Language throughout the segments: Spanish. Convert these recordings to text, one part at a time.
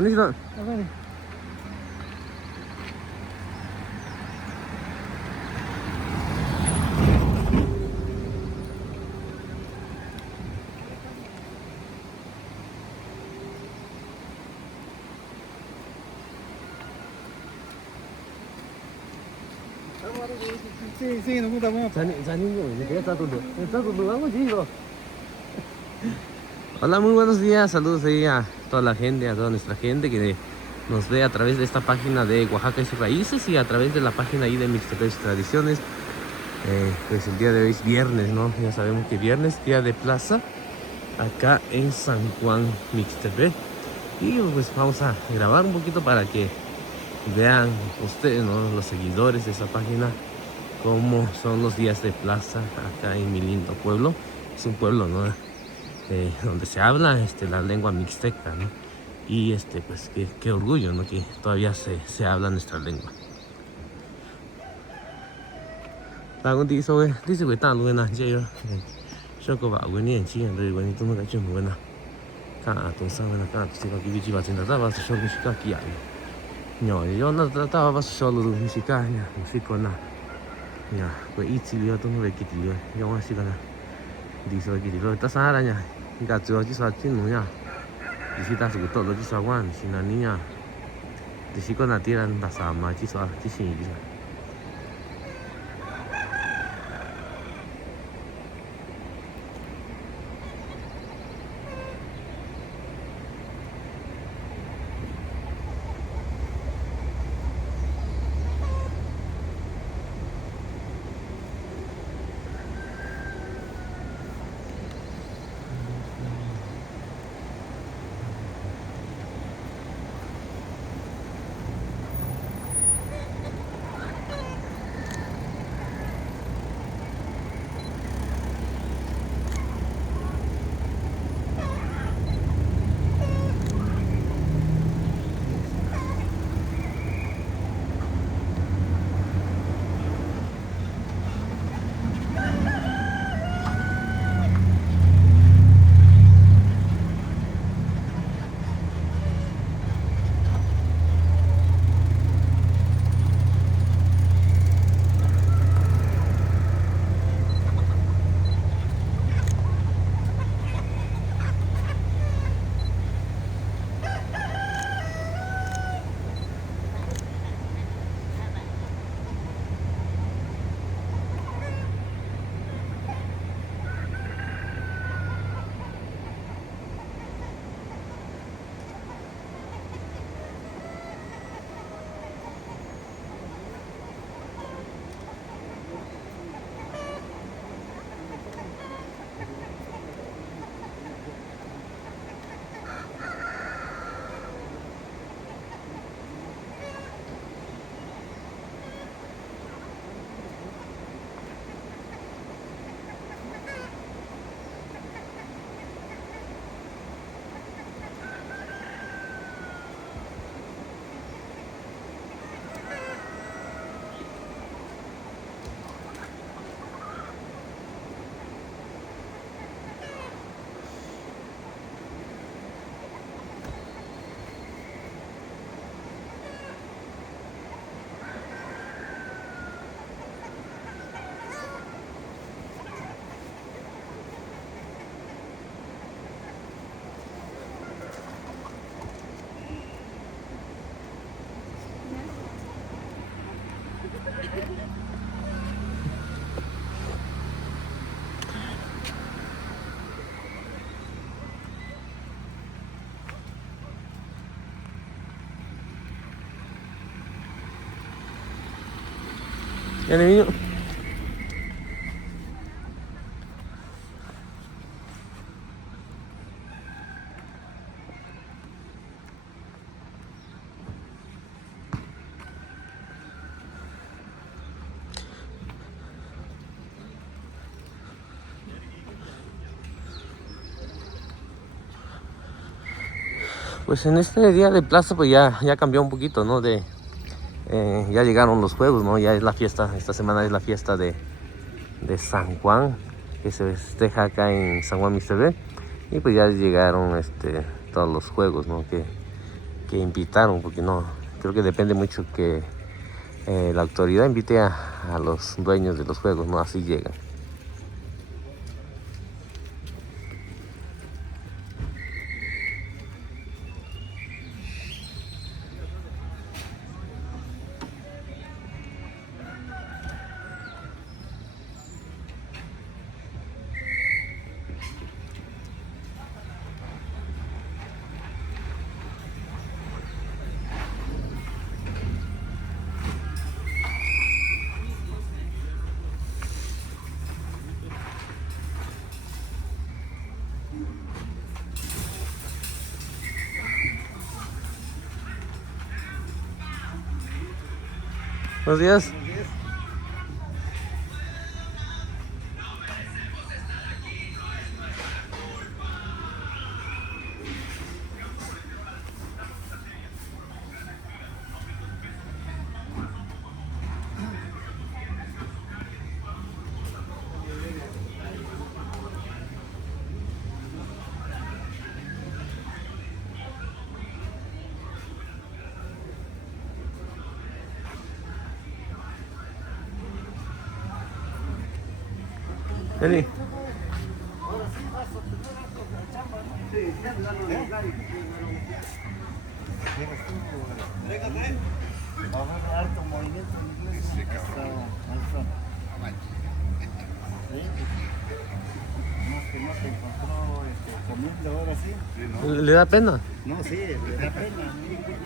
Listo. Sí, nos juntamos. Hola, muy buenos días, saludos ahí a toda la gente, a toda nuestra gente que nos ve a través de esta página de Oaxaca y sus raíces y a través de la página ahí de Mixtepec Tradiciones. Pues el día de hoy es viernes, ¿no? Ya sabemos que viernes, día de plaza, acá en San Juan Mixtepec. Y pues vamos a grabar un poquito para que vean ustedes, ¿no? Los seguidores de esa página, cómo son los días de plaza acá en mi lindo pueblo. Es un pueblo, ¿no? Donde se habla la lengua mixteca, ¿no? Y pues qué orgullo, ¿no? Que todavía se habla nuestra lengua. Ya, niño. Pues en este día de plaza pues ya cambió un poquito, ¿no? Ya llegaron los juegos, ¿no? Ya es la fiesta, esta semana es la fiesta de San Juan, que se festeja acá en San Juan Mixtepec. Y pues ya llegaron todos los juegos, ¿no? que invitaron, porque no, creo que depende mucho que la autoridad invite a los dueños de los juegos, no así llegan. Buenos días. Vení. Va a haber harto movimiento en inglés. No te encontró comiendo ahora sí. ¿Le da pena? No, sí, le da pena.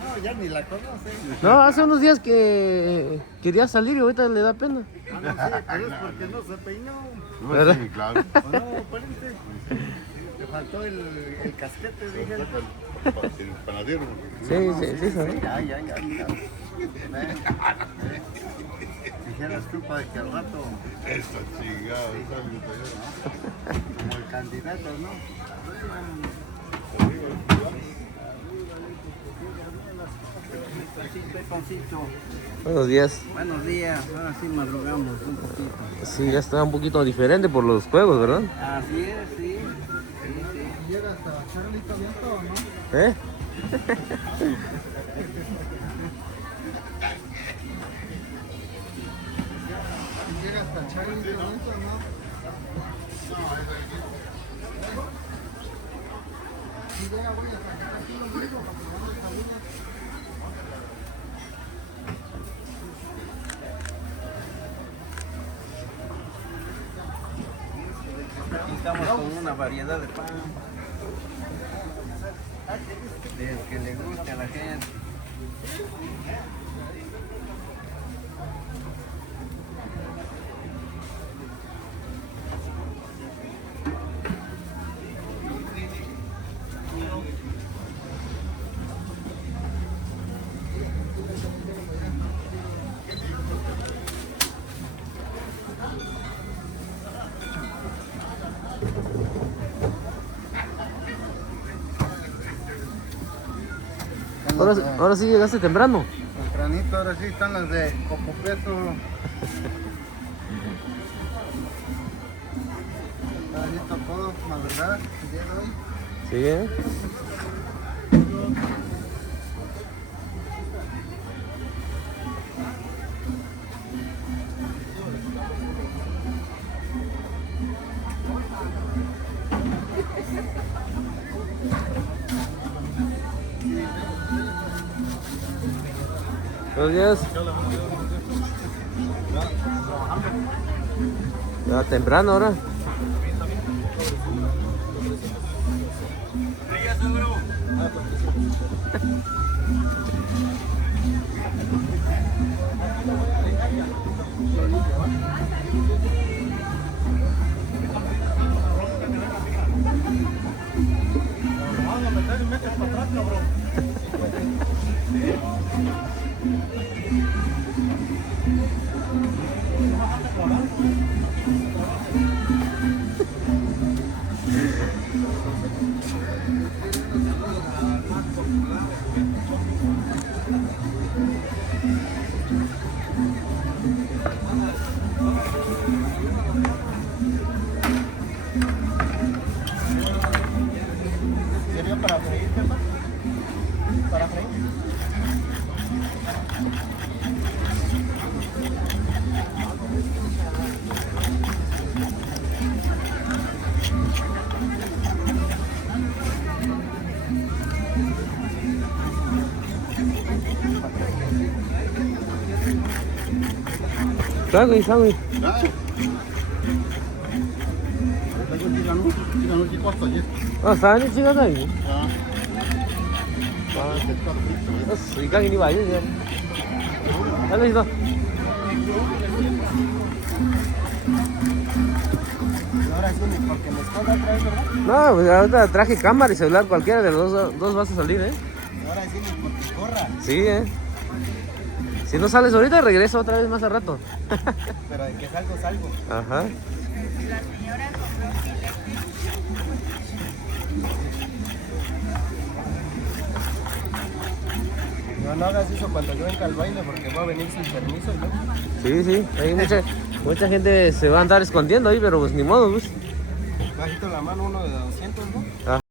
No, ya ni la conoce. No, hace unos días que quería salir y ahorita le da pena. Ah, no, sí, pero es porque no se peinó. ¿Verdad? Sí, claro. ¿O no, pariente? Le faltó el casquete, dije. El panadero. Sí, ¿sabes? Ya. Dijeras tú para que al rato, Esa chingada, ¿sabes? como el candidato, ¿no? Buenos días. Buenos días, ahora sí madrugamos un poquito. Sí, ya está un poquito diferente por los juegos, ¿verdad? Así es, sí. Llega hasta Charlito Viento, ¿no? ¿Eh? Llega hasta Charlito Viento, ¿no? Si llega, voy a sacar aquí lo mismo, porque vamos a salir. Aquí estamos con una variedad de pan del que le guste a la gente. Ahora sí llegaste temprano. Tempranito, ahora sí están las de Copopeso. Está listo todo, madrugar, el día de hoy. Sí, ¿eh? Buenos días. Ya temprano ahora. ¿Sería para freír, Pepa? ¿Para freír? 상위, 상위. 아, 이거 시간을 찍고 왔어, 이제. 아, 사안이 찍어다, 이거. 아. 아, 됐다. Basta, ikan ini aja dia. Dale, listo. Ahora sí, porque me esconda otra vez, ¿verdad? No, pues ahorita traje cámara y celular, cualquiera de los dos vas a salir, ¿eh? Ahora sí, porque corra. Sí, Si no sales ahorita, regreso otra vez más al rato. Pero de que salgo, salgo. Ajá. No, no hagas eso cuando yo venga al baile porque voy a venir sin permiso, ¿no? Sí, hay mucha gente se va a andar escondiendo ahí, pero pues ni modo, pues. Bajito la mano uno de 200, ¿no? Ah.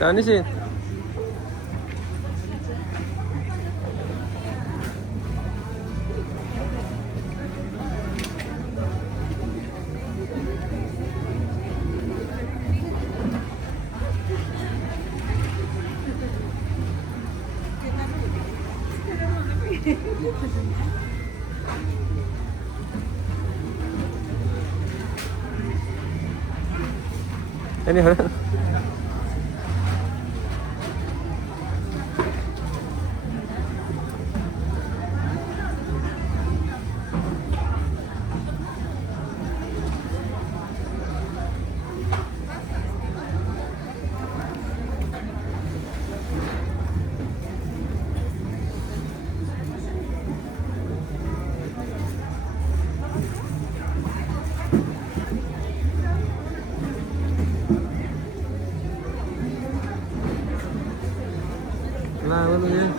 아니지. Ini Nah, ano yan?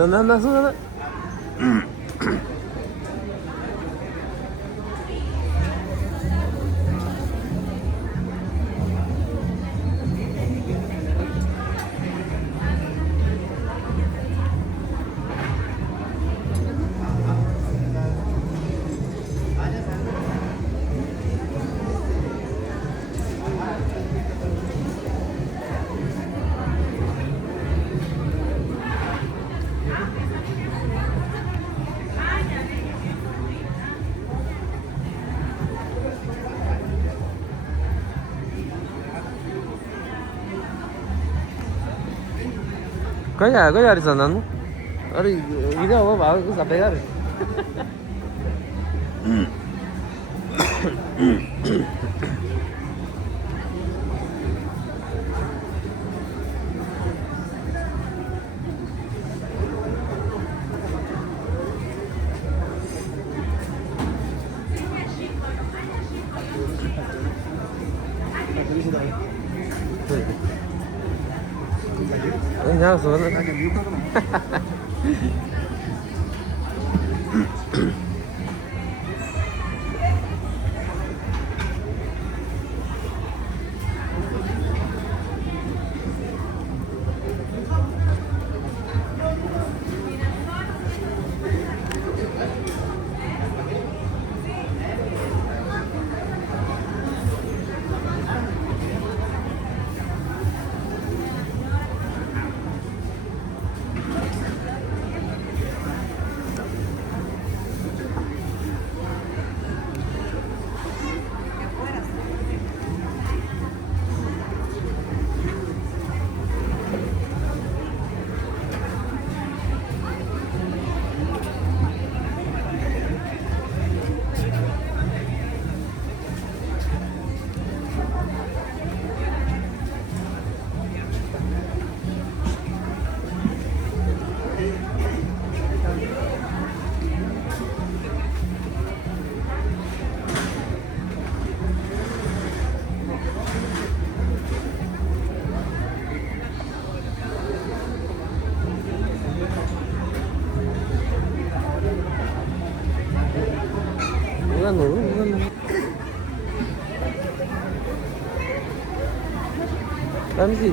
Sana, sana. Kaya di sana, ¿no? Ahora video vamos a pegar. Nhá, số nữa. Làm gì?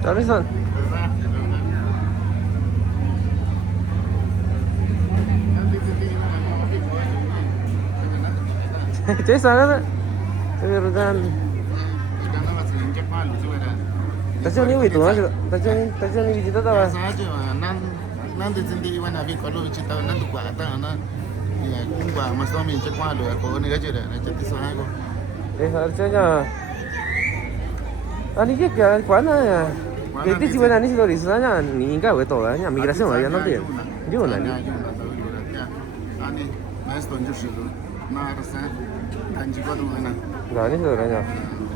Tarzan. Jason kan? Kebetulan. Tadi ni itu aja. Tadi ni visita apa? Nanti sendiri mana bi kalau cerita nanti gua kata anak ya gua mesti mau cek malu aku ni aja dah nak cerita soal aku. Harusnya. Ani ke kuana ya? Jadi sih mana ni sih lori sana ni enggak betul lah, ya migrasi mana yang nanti? Jauh nanti. Ani mas tunjuk sih na rasa dan juga tu mana. Enggak ni sebenarnya.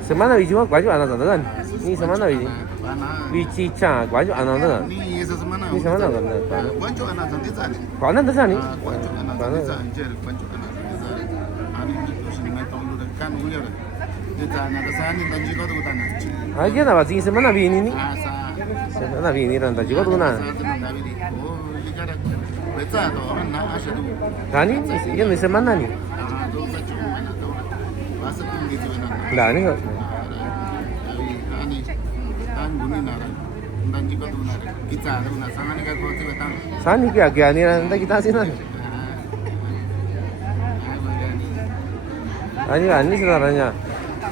Semana biji mah kuaju anak tu kan? Ni semana biji? Biji cah kuaju anak tu kan? Ni semana? Ni semana kan? Kuaju anak tu sana. Kuana tu sana ni? Kuaju anak tu sana. Kuaju anak tu sana. Ani tu sini mai tahu lu kan gula dah. Dia tanya ke sana dan juga tu tanya. Aja nak bagi semana biji ni? Asa. Semana biji ni dan juga tu na. Oh, jika ada beca tu orang nak asyik tu. Kan ni? Ini semana ni? Tu saja mana tu. Pasal pun gitu mana. Dah ni. Ani tan guni nara. Dan juga tu nara. Kita tu nara. Sangat ni kalau tu betul. Sani kya ni nanti kita sini. Ani sebenarnya.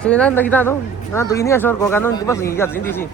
Sebenarnya kita tu, nanti ini asal kau kanon tu pas ingat sini sih.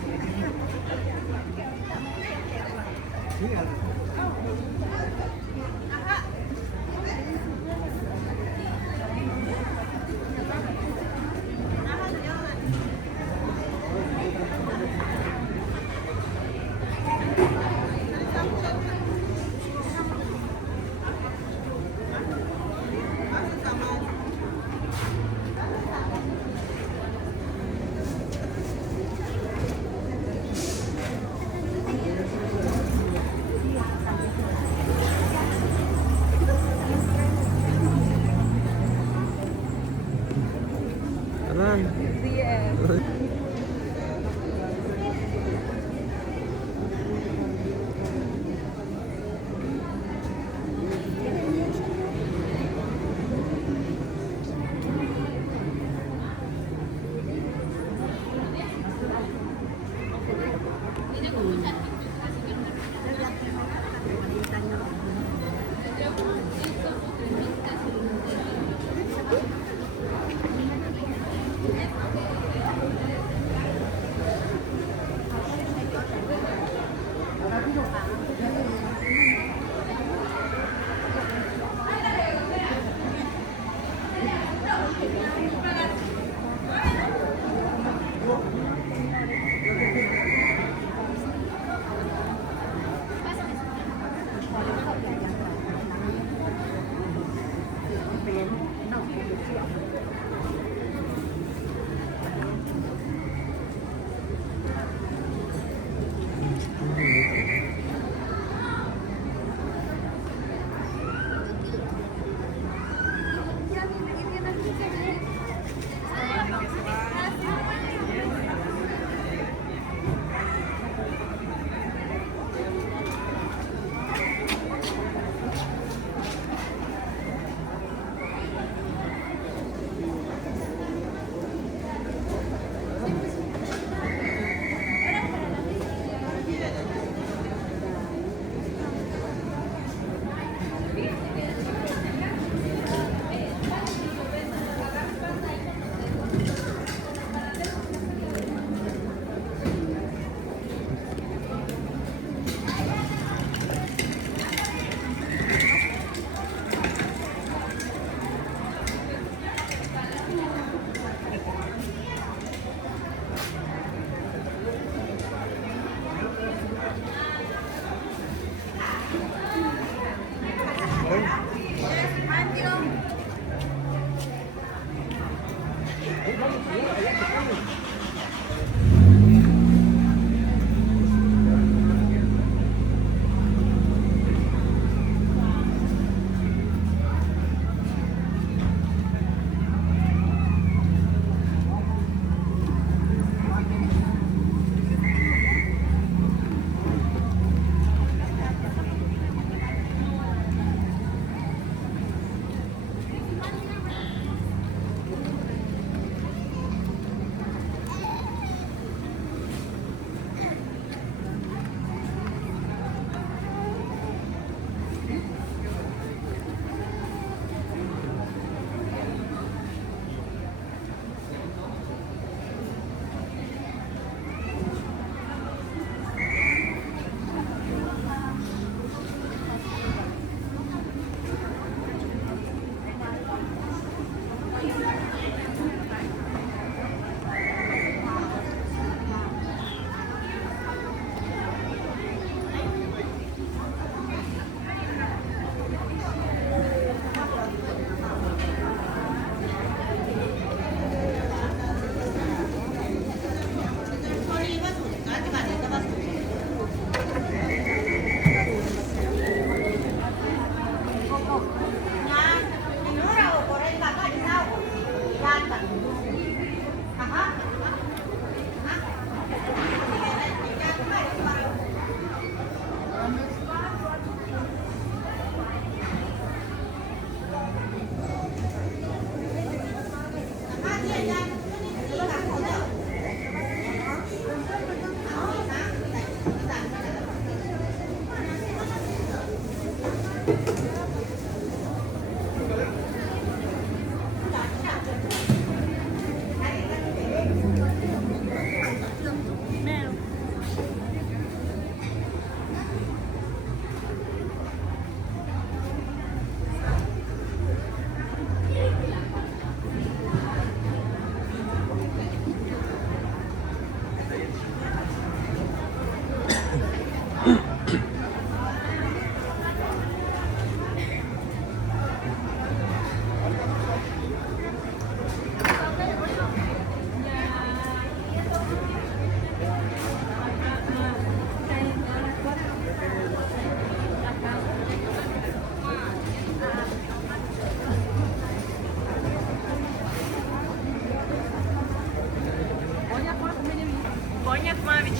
Konjak Mamić.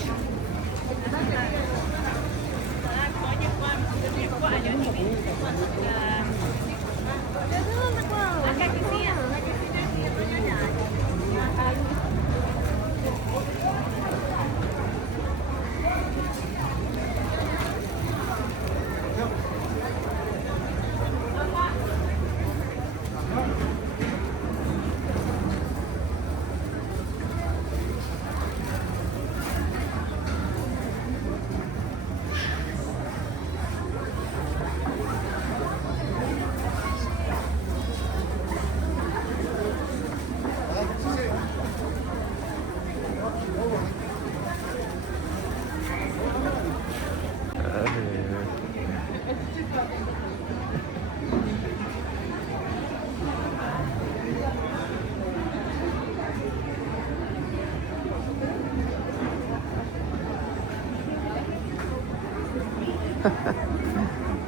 Konjak Mamić.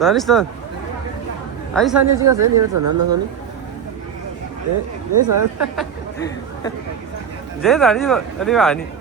哪里son？阿姨3年찍었어요? 니네 전화나 손이? 네, 네 son. 쟤는 아니가 아니.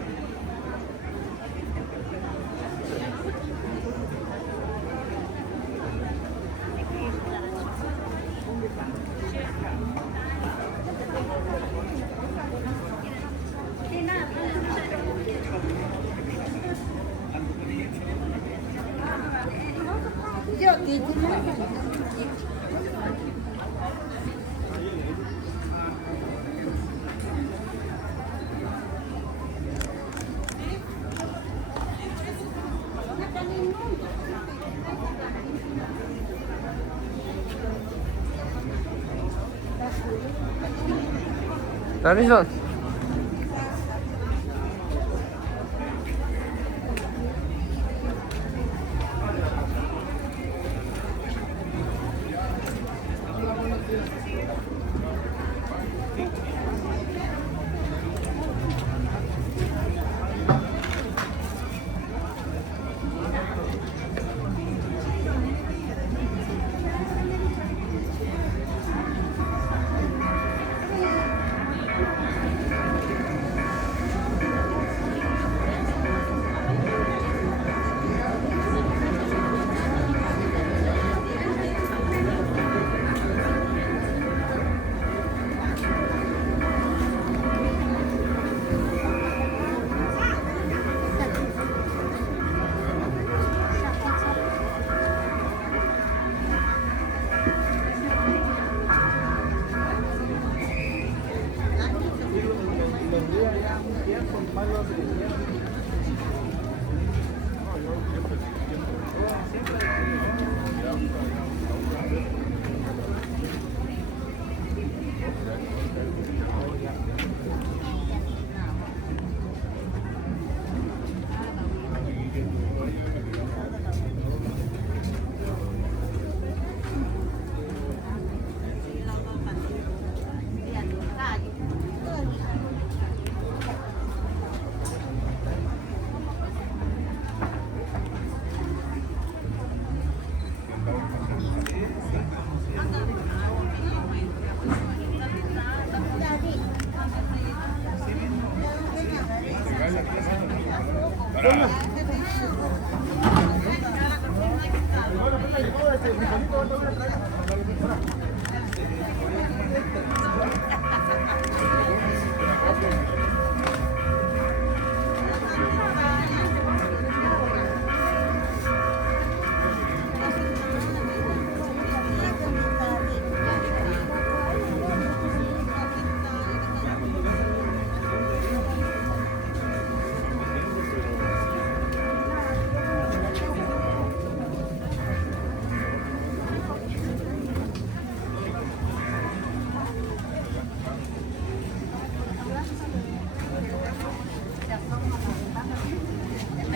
哪里son？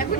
Aku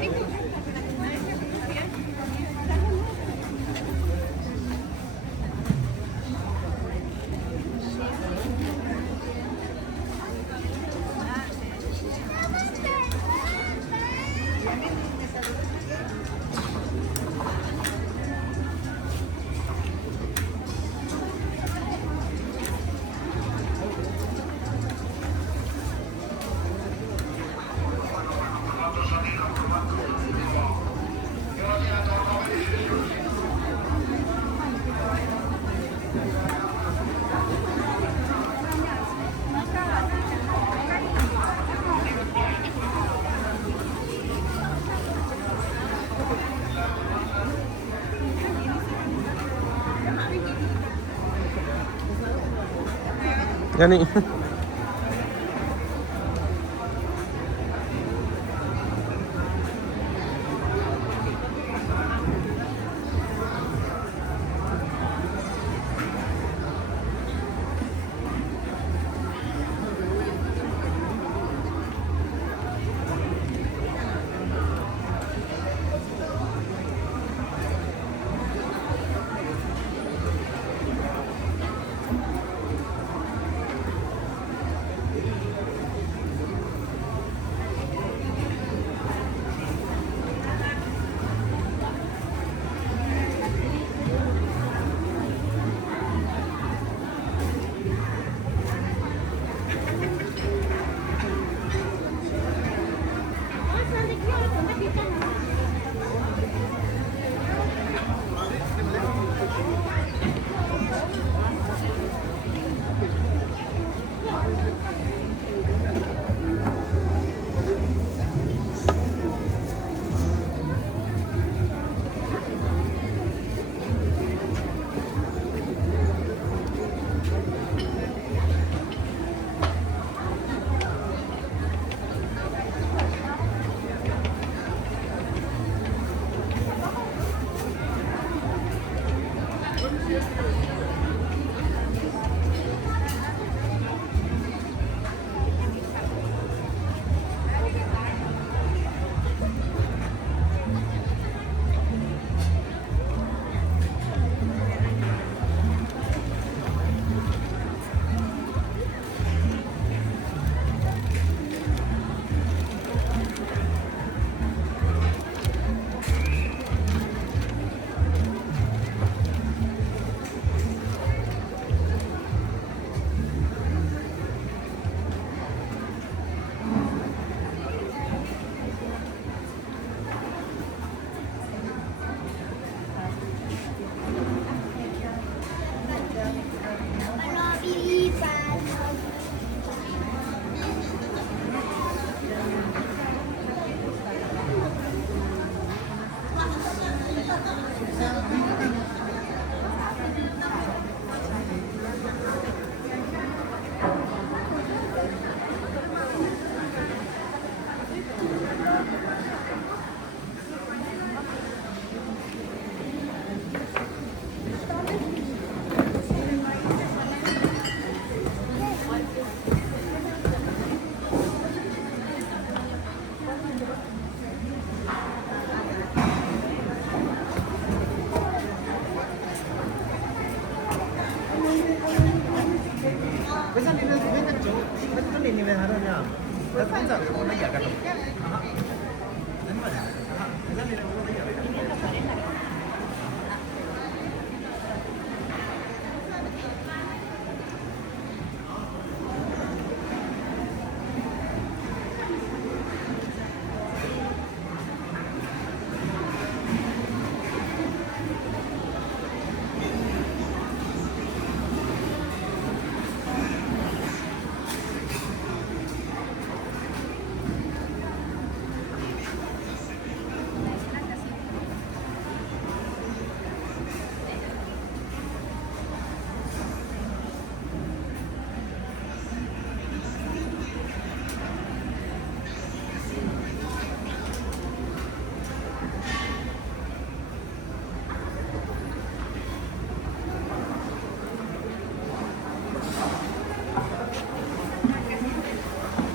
Yani.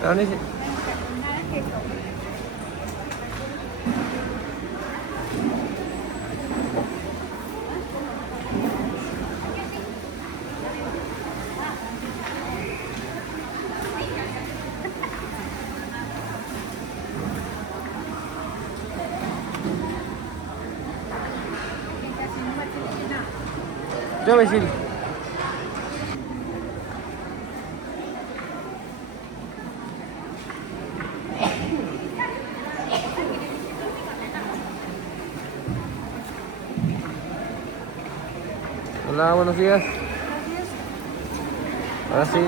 Ano sih? Coba sini. Hola, buenos días. Ahora sí,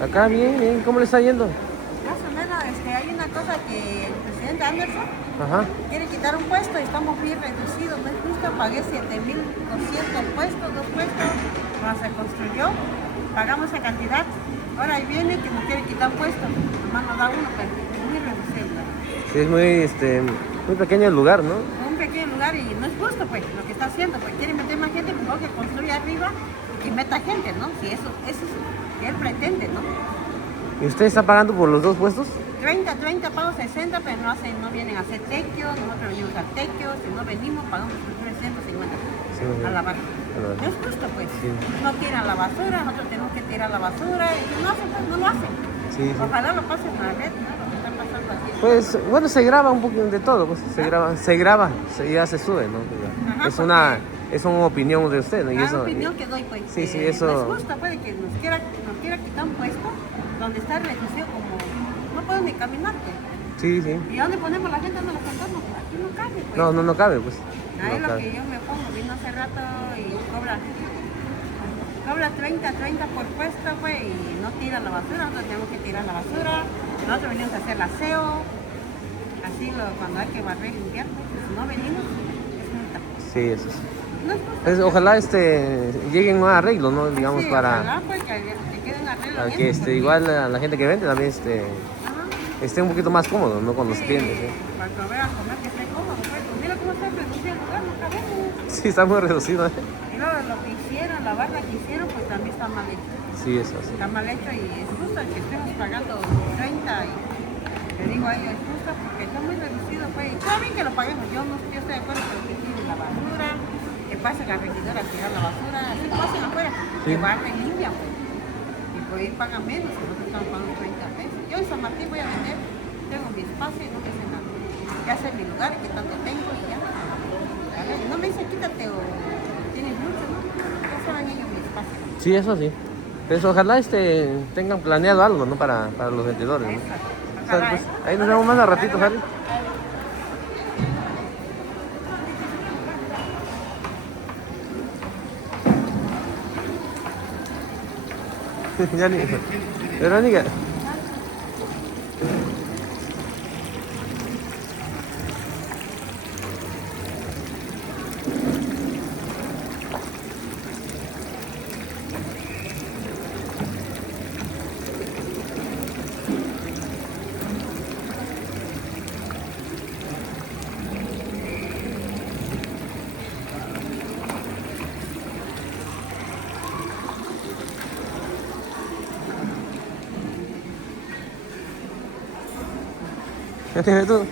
acá bien, bien. ¿Cómo le está yendo? Más o menos, hay una cosa que el presidente Anderson Ajá. quiere quitar un puesto y estamos bien reducidos. No es justo, pagué 7.200 puestos, 2 puestos, cuando se construyó, pagamos esa cantidad Ahora ahí viene que nos quiere quitar puesto. Nomás nos da uno, pero es muy reducido. Sí, es muy pequeño el lugar, ¿no? Un pequeño lugar y no es justo, pues, lo que está haciendo. Pues quiere meter más gente, mejor que construya arriba y que meta gente, ¿no? Si eso es lo que él pretende, ¿no? ¿Y usted está pagando por los dos puestos? 30 pago 60, pero no vienen a hacer tequio, nosotros venimos a tequio, si no venimos pagamos 350 Sí, a la barra. a la barra. No es justo, pues. Sí. No tiran la basura, nosotros tenemos que tirar la basura y no hacen, pues no lo hacen. Sí, sí. Ojalá lo pasen a la red, ¿no? Lo que está pasando aquí. Pues bueno, se graba un poquito de todo, pues se graba, ya se sube, ¿no? Ajá, Es una opinión de usted, ¿no? Y La eso, opinión que doy, pues, sí, sí, que eso. no es justo, pues, de que nos quiera quitar un puesto donde está reducido como no puedo ni caminar, pues. Sí, sí. ¿Y dónde ponemos la gente? ¿Dónde la sentamos? Aquí no cabe, pues. No cabe, pues. Ahí No es lo cabe. que yo me pongo, vino hace rato y cobra 30 por puesto, pues, y no tira la basura, nosotros tenemos que tirar la basura, nosotros venimos a hacer el aseo, así cuando hay que barrer y limpiar, pues, si no venimos, es multa. Sí, eso sí. No es justo. Pues, ojalá lleguen a arreglo, ¿no? Digamos, Sí, para ojalá, pues, que queden arreglos bien, que porque- igual a la gente que vende también Ajá. esté un poquito más cómodo, ¿no? Con los clientes, ¿sí? Para que vean comer que esté cómodo, pues. Mira cómo está reducido el lugar, no cabemos. Sí, está muy reducido, ¿eh? Y luego lo que hicieron, la barra que hicieron, pues también está mal hecho. Sí, eso sí. Está mal hecho y es justo que estemos pagando 30 y le digo a ellos, es justo porque está muy reducido, pues. Y está bien que lo paguemos, yo estoy de acuerdo con que tiren la basura, que pasen a regidor a tirar la basura, así que pasen afuera, Sí. que barren y limpian, pues. Y por ahí pagan menos, nosotros estamos pagando 30 pesos. Yo en San Martín voy a vender, tengo mi espacio y no me dicen nada. Ya sé mi lugar, que tanto tengo y ya. ¿Vale? No me dicen quítate o tienes mucho, ¿no? Ya saben ellos mi espacio. Sí, eso sí. Pues ojalá tengan planeado algo, ¿no? Para los vendedores, ¿no? Exacto. O sea, Ojalá, pues, ¿eh? ahí nos vemos más a ratito, Harry. Ya ni. Verónica. Ya tienes tú.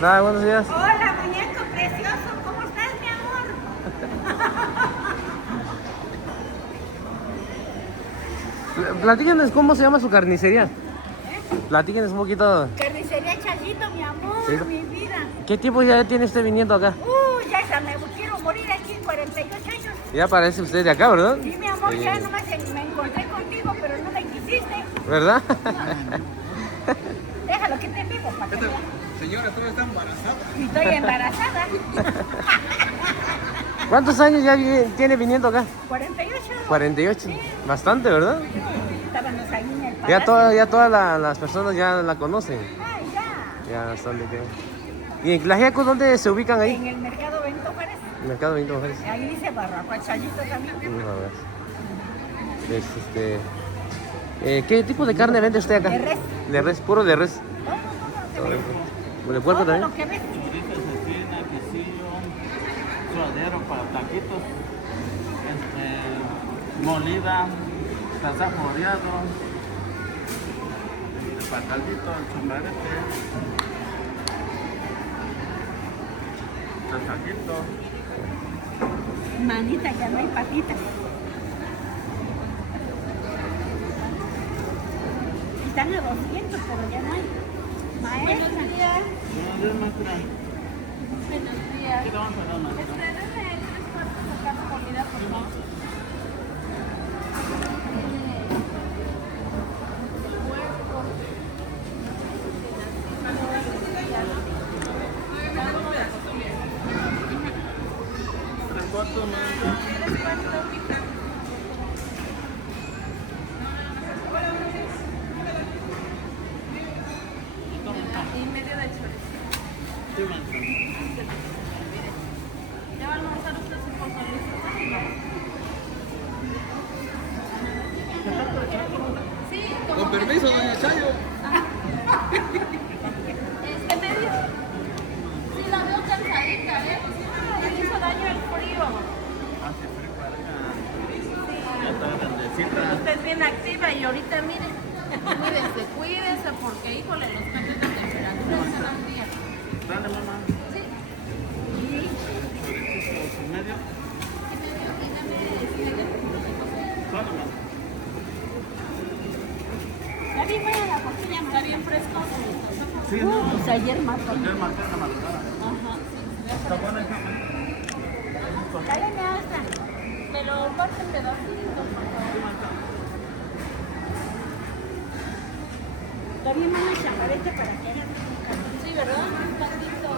Nada, buenos días. Hola, muñeco precioso, ¿cómo estás, mi amor? Platíquenos cómo se llama su carnicería. Platíquenos un poquito. Carnicería Chayito, mi amor, Sí. mi vida. ¿Qué tiempo ya tiene usted viniendo acá? Ya me quiero morir aquí, 48 años. Ya parece usted de acá, ¿verdad? Sí, mi amor, Sí. ya nomás me encontré contigo, pero no me quisiste. ¿Verdad? Déjalo que te vivo para que veas. Señora, tú estás embarazada. Y estoy embarazada. ¿Cuántos años ya tiene viniendo acá? 48. 48. Bastante, ¿verdad? Estábamos ahí en el Ya, palacio. ya todas las personas ya la conocen. Ay, ya. Ya bastante tiempo. ¿Y en Tlaxiaco dónde se ubican ahí? En el mercado Benito Juárez. Mercado Benito Juárez. Ahí dice Barraca Chayito también. ¿Qué tipo de carne vende usted acá? De res. De res, puro de res. Todo ¿De puerco todo también? lo que ves. Churritos, cecina, quesillo, suadero para taquitos, molida, tasajoreado, pataldito, chocolate, tasaquito. Manita, ya no hay patitas. están a 200, pero ya no hay. Maestra. Buenos días, maestra. Buenos días. ¿Qué le vamos a dar, maestra? Dame 3 cuartos de carne molida, por favor. Tres cuartos, maestra. Y medio de chorizo. Sí, maestra. ¿Ya va a almorzar usted su pozole? Sí, como Con permiso, doña Chayo. medio. Sí, la veo cansadita, ¿eh? Me hizo daño el frío. Hace frío para acá. Ya está grandecita. Usted es bien activa y ahorita mire, cuídese porque híjole, los cambios de temperatura se dan bien. Dale, mamá. Sí. Chorizo en medio. ¿Cuánto, mamá? Está bien buena la cocina, Está bien fresco. Sí, no. pues ayer mató. Ayer marqué en la madrugada. Ajá. Está buena esa. Dale, maestra. Pero corten pedacitos, por favor. Está bien buena el chaparete para que hagan. Sí, ¿verdad? Un tantito.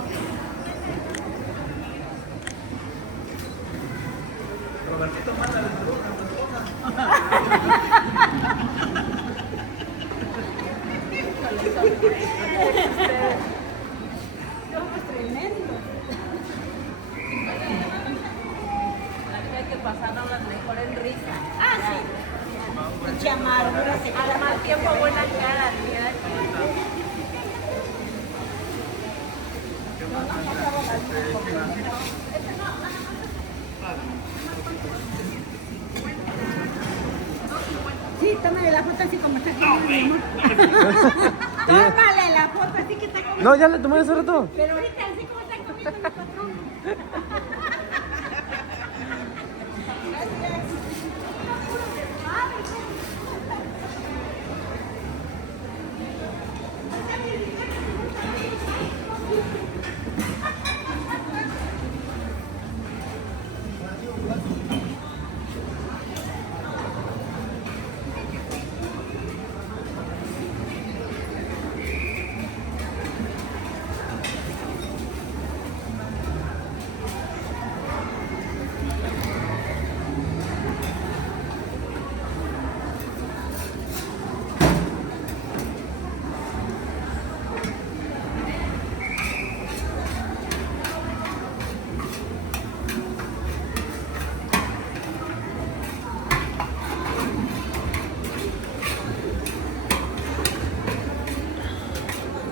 Somos tremendos. Aquí hay que pasarnos las mejores risas. Ah, sí. Mucha amargura se Al mal tiempo, buena cara, tía. Sí, tómale la foto así como está comiendo mi amor. Tómale la foto así que está comiendo. No, ya le tomé hace rato. Pero ahorita así como está comiendo mi patrón.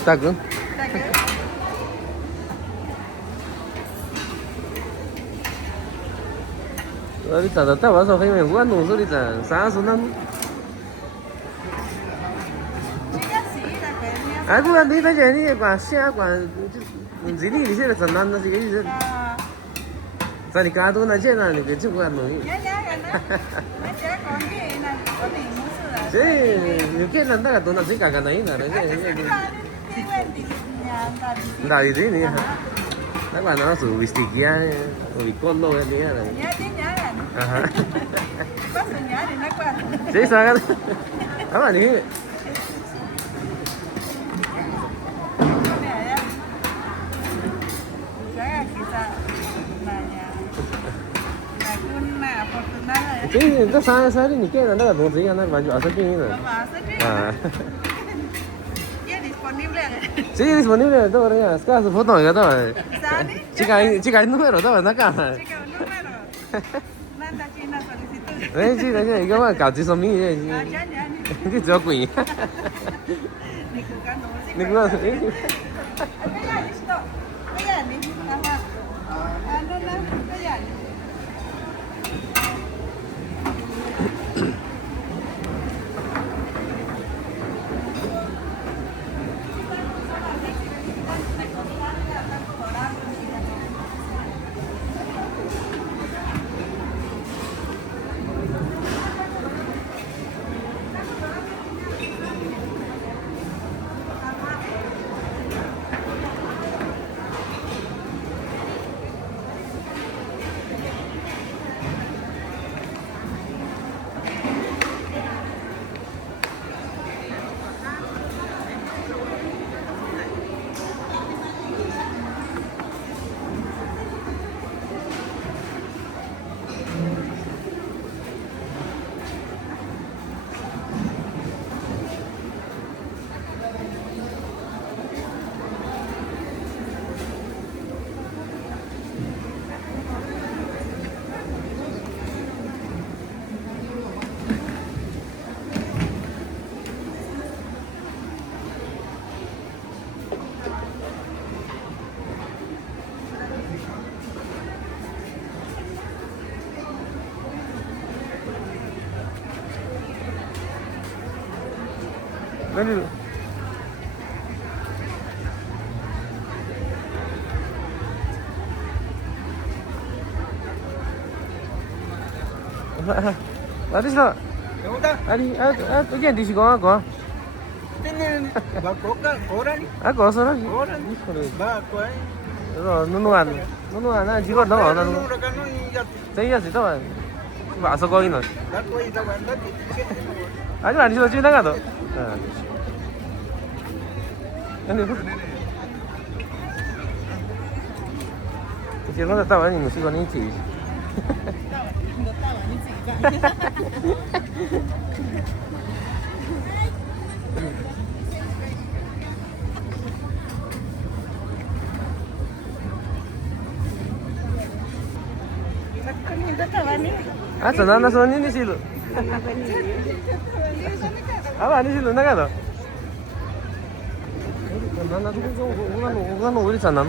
Taco. Ahorita no estaba eso, Jaime, jugando, ahorita estaba sonando. Ah, tú también estás lleno de guasia, zini ni siquiera están dando, así que dice. O sea, ni cada uno llena, ni que chico jugando. Sí, yo quiero andar a una chica canadina, ¿no? Dari sini ya. Nah, mana su wistikia, ubikon lo kan dia. Aha. Jadi sangat. Apa nih? Sí, itu sehari ni kan anda kan sih anda baju asal ini. Ah. Sí, disponible todo ya. Es que su foto me encanta. Chica, hay número, todo acá. Chica, un número. Manda China solicitud. Sí, i거 봐, 같이 섬이. Ah, ya, ya. 이게 저 quỷ. Ni jugando música. Ni jugando. Kaya, listo. Kaya, ni. Tama. Ano na? Kaya. Daniel. Alis na. Ali, again, di sigaw ako. Ako, sarap. 누누한 나 지금 너 저희야 진짜 와서 거기는 아니 아니죠 지나가도 근데 이제 너 따와 아니 무슨 거니 지 Ah, sana na ni silo. Ah, ni silo na ka to. Na ugan ulit sana.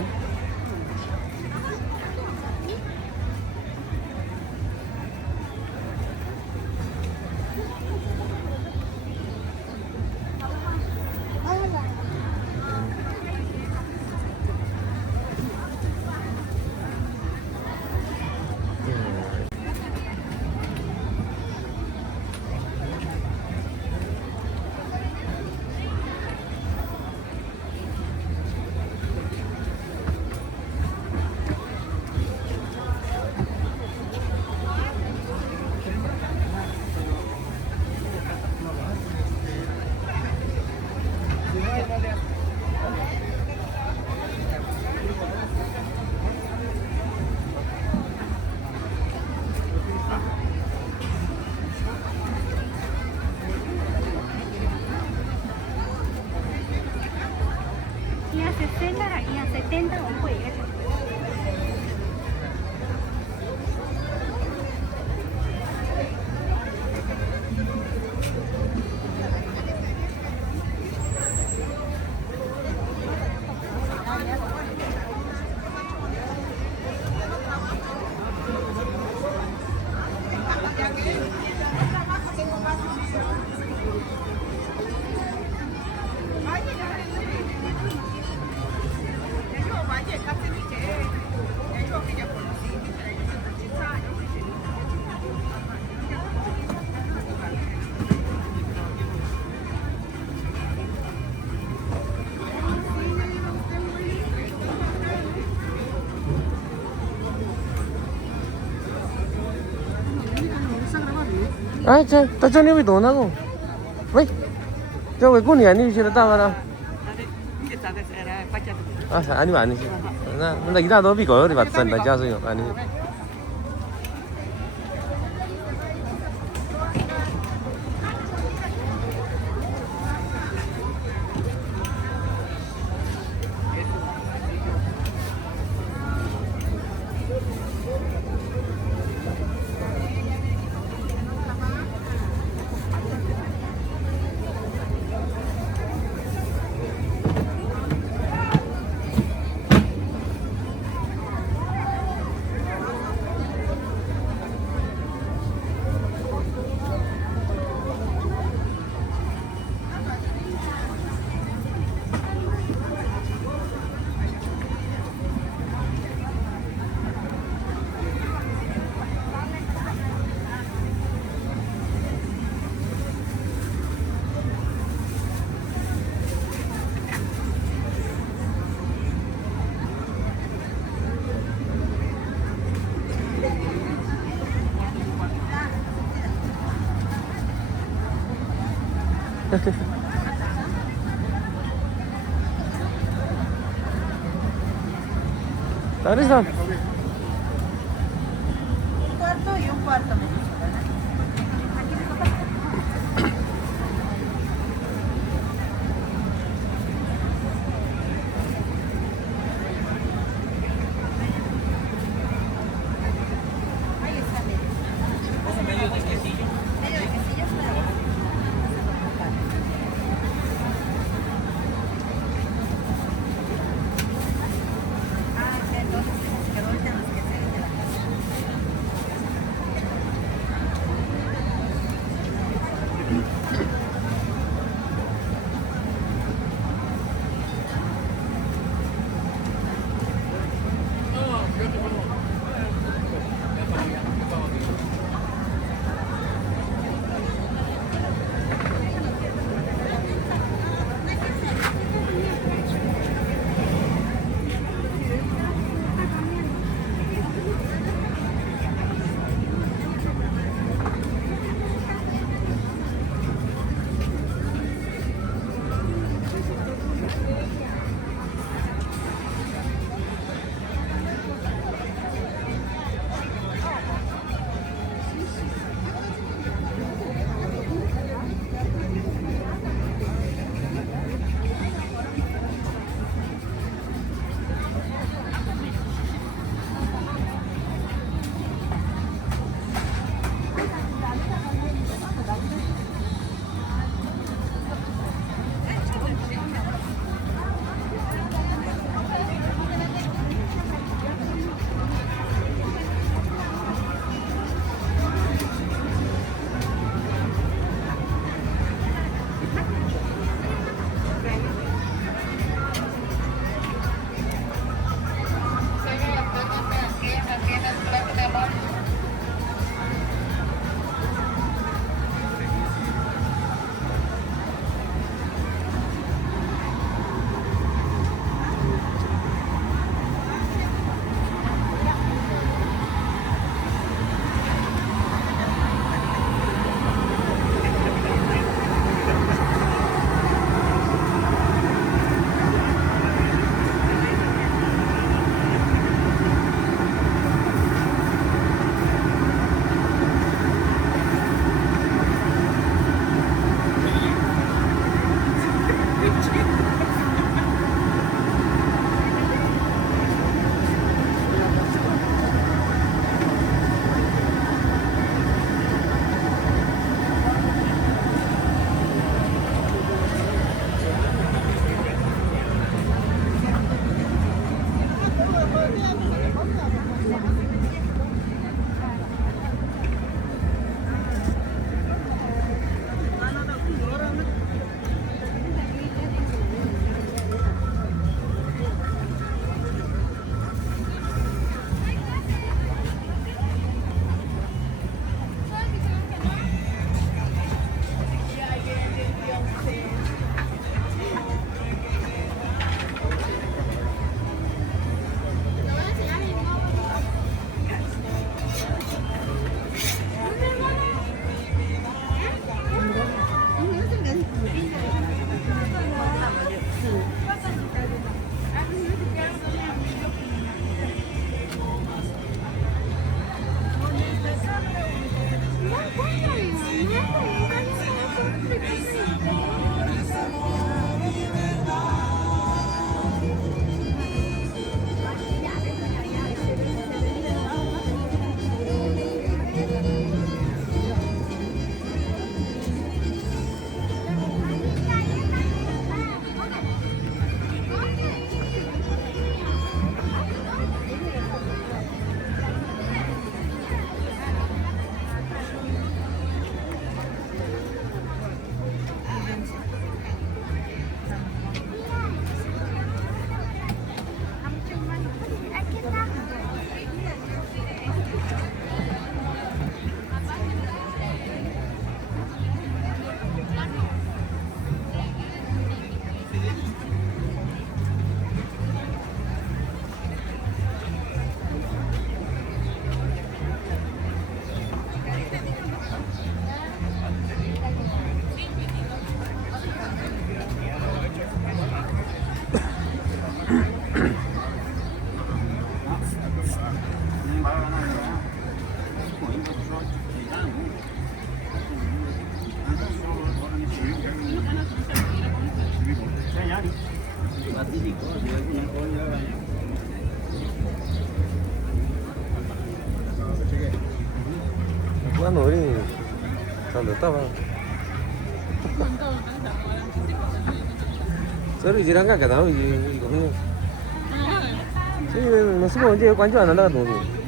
Y a 70 un jueguete. Ay, ta cho ni bito na ko. Wait. Cho cái cuốn này ni chưa ta vào. Ah, 아니면 아니지. 나 이따 너 비거 우리 봤던 나 자서요. 아니. Larissa. Un cuarto y un cuarto. Ahí está medio. ¿Medio de quesillo? Medio de quesillo, claro. Bueno, ¿dónde estaba? Sorry, 지랑 가까 나오 이거. Sí, no sé cómo llega cuánto anda no.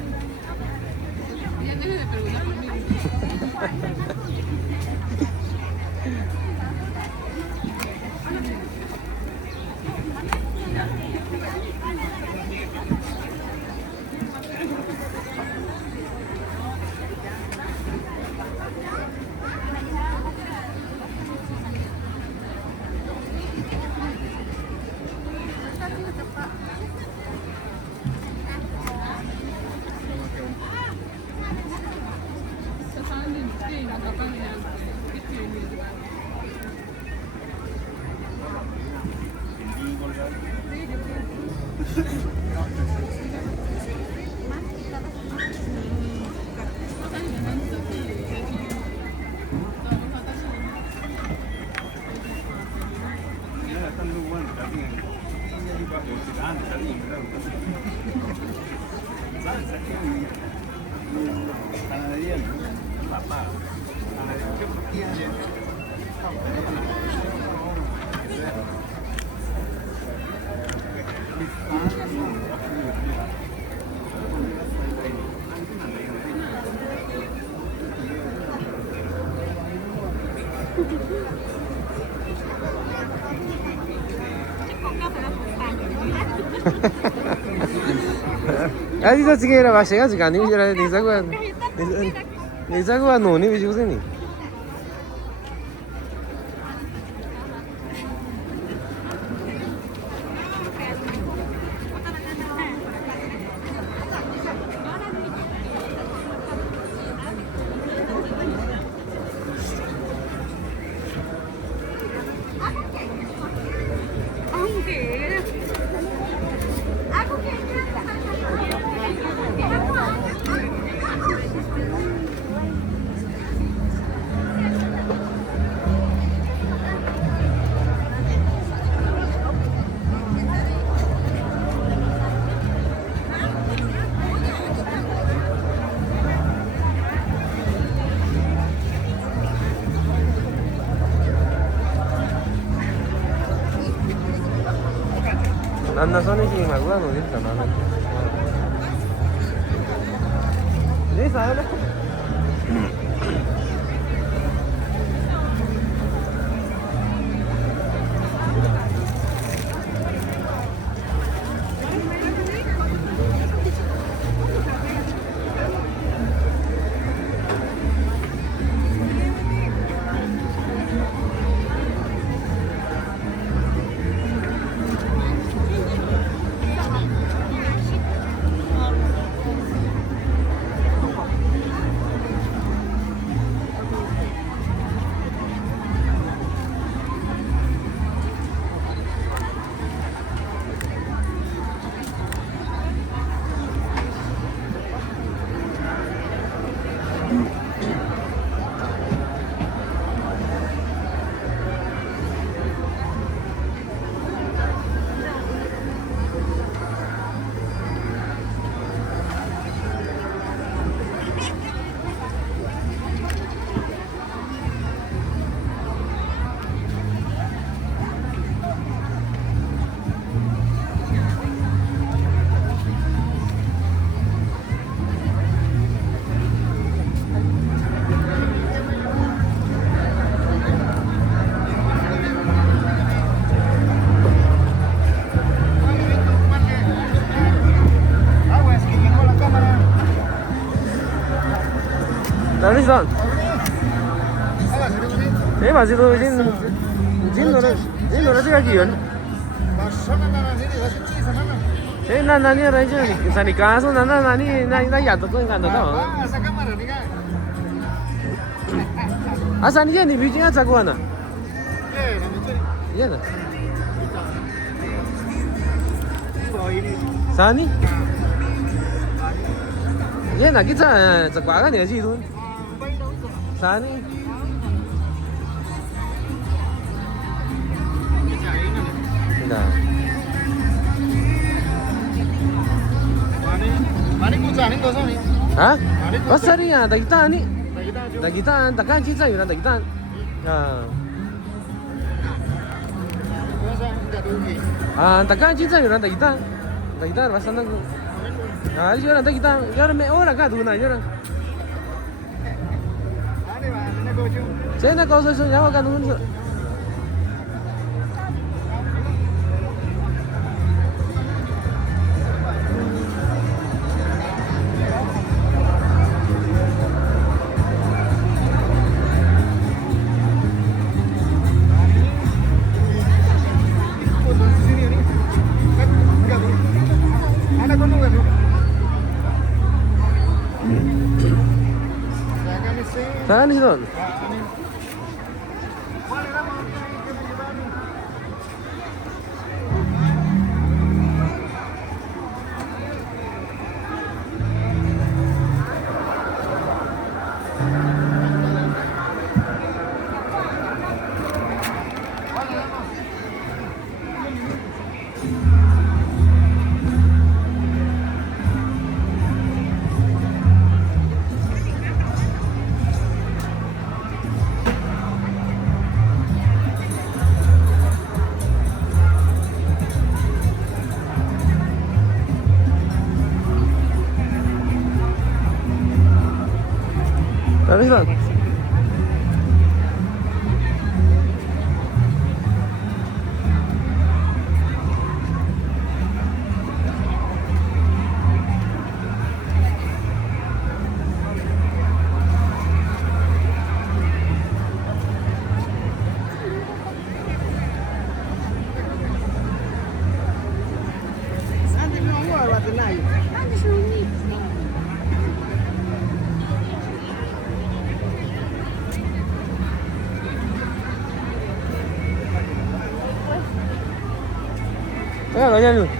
아니 저 지금 이라 마셔가 지금 아니면 이라 내 자구가 노니 왜 죽으니? 난나 선이지 말고 안 오니까 나는. 네 사요. 나리산. 네 맞아요. 진 노래 지가기요. 네 나니 라이저 산이 가서 나니 나 야도 또 간다. 아 산이 니 비징아 자고 하나. 예, 나. 산이? 예, 나 기차 자고 아가 내지 돈. 산이? 나. Mani kucha aning dosa ni. Hah? Pasariya, tak kita ni. Dagitan, takan kita yuran dagitan. Takan kita yuran dagitan. Dagitan rasanya. Yuran dagitan. Yuran me ora ka duna yuran. Saya nak kau sesuatu yang akan dulu. Saan di situ? Saan di situ? Tengah kau jalan dulu.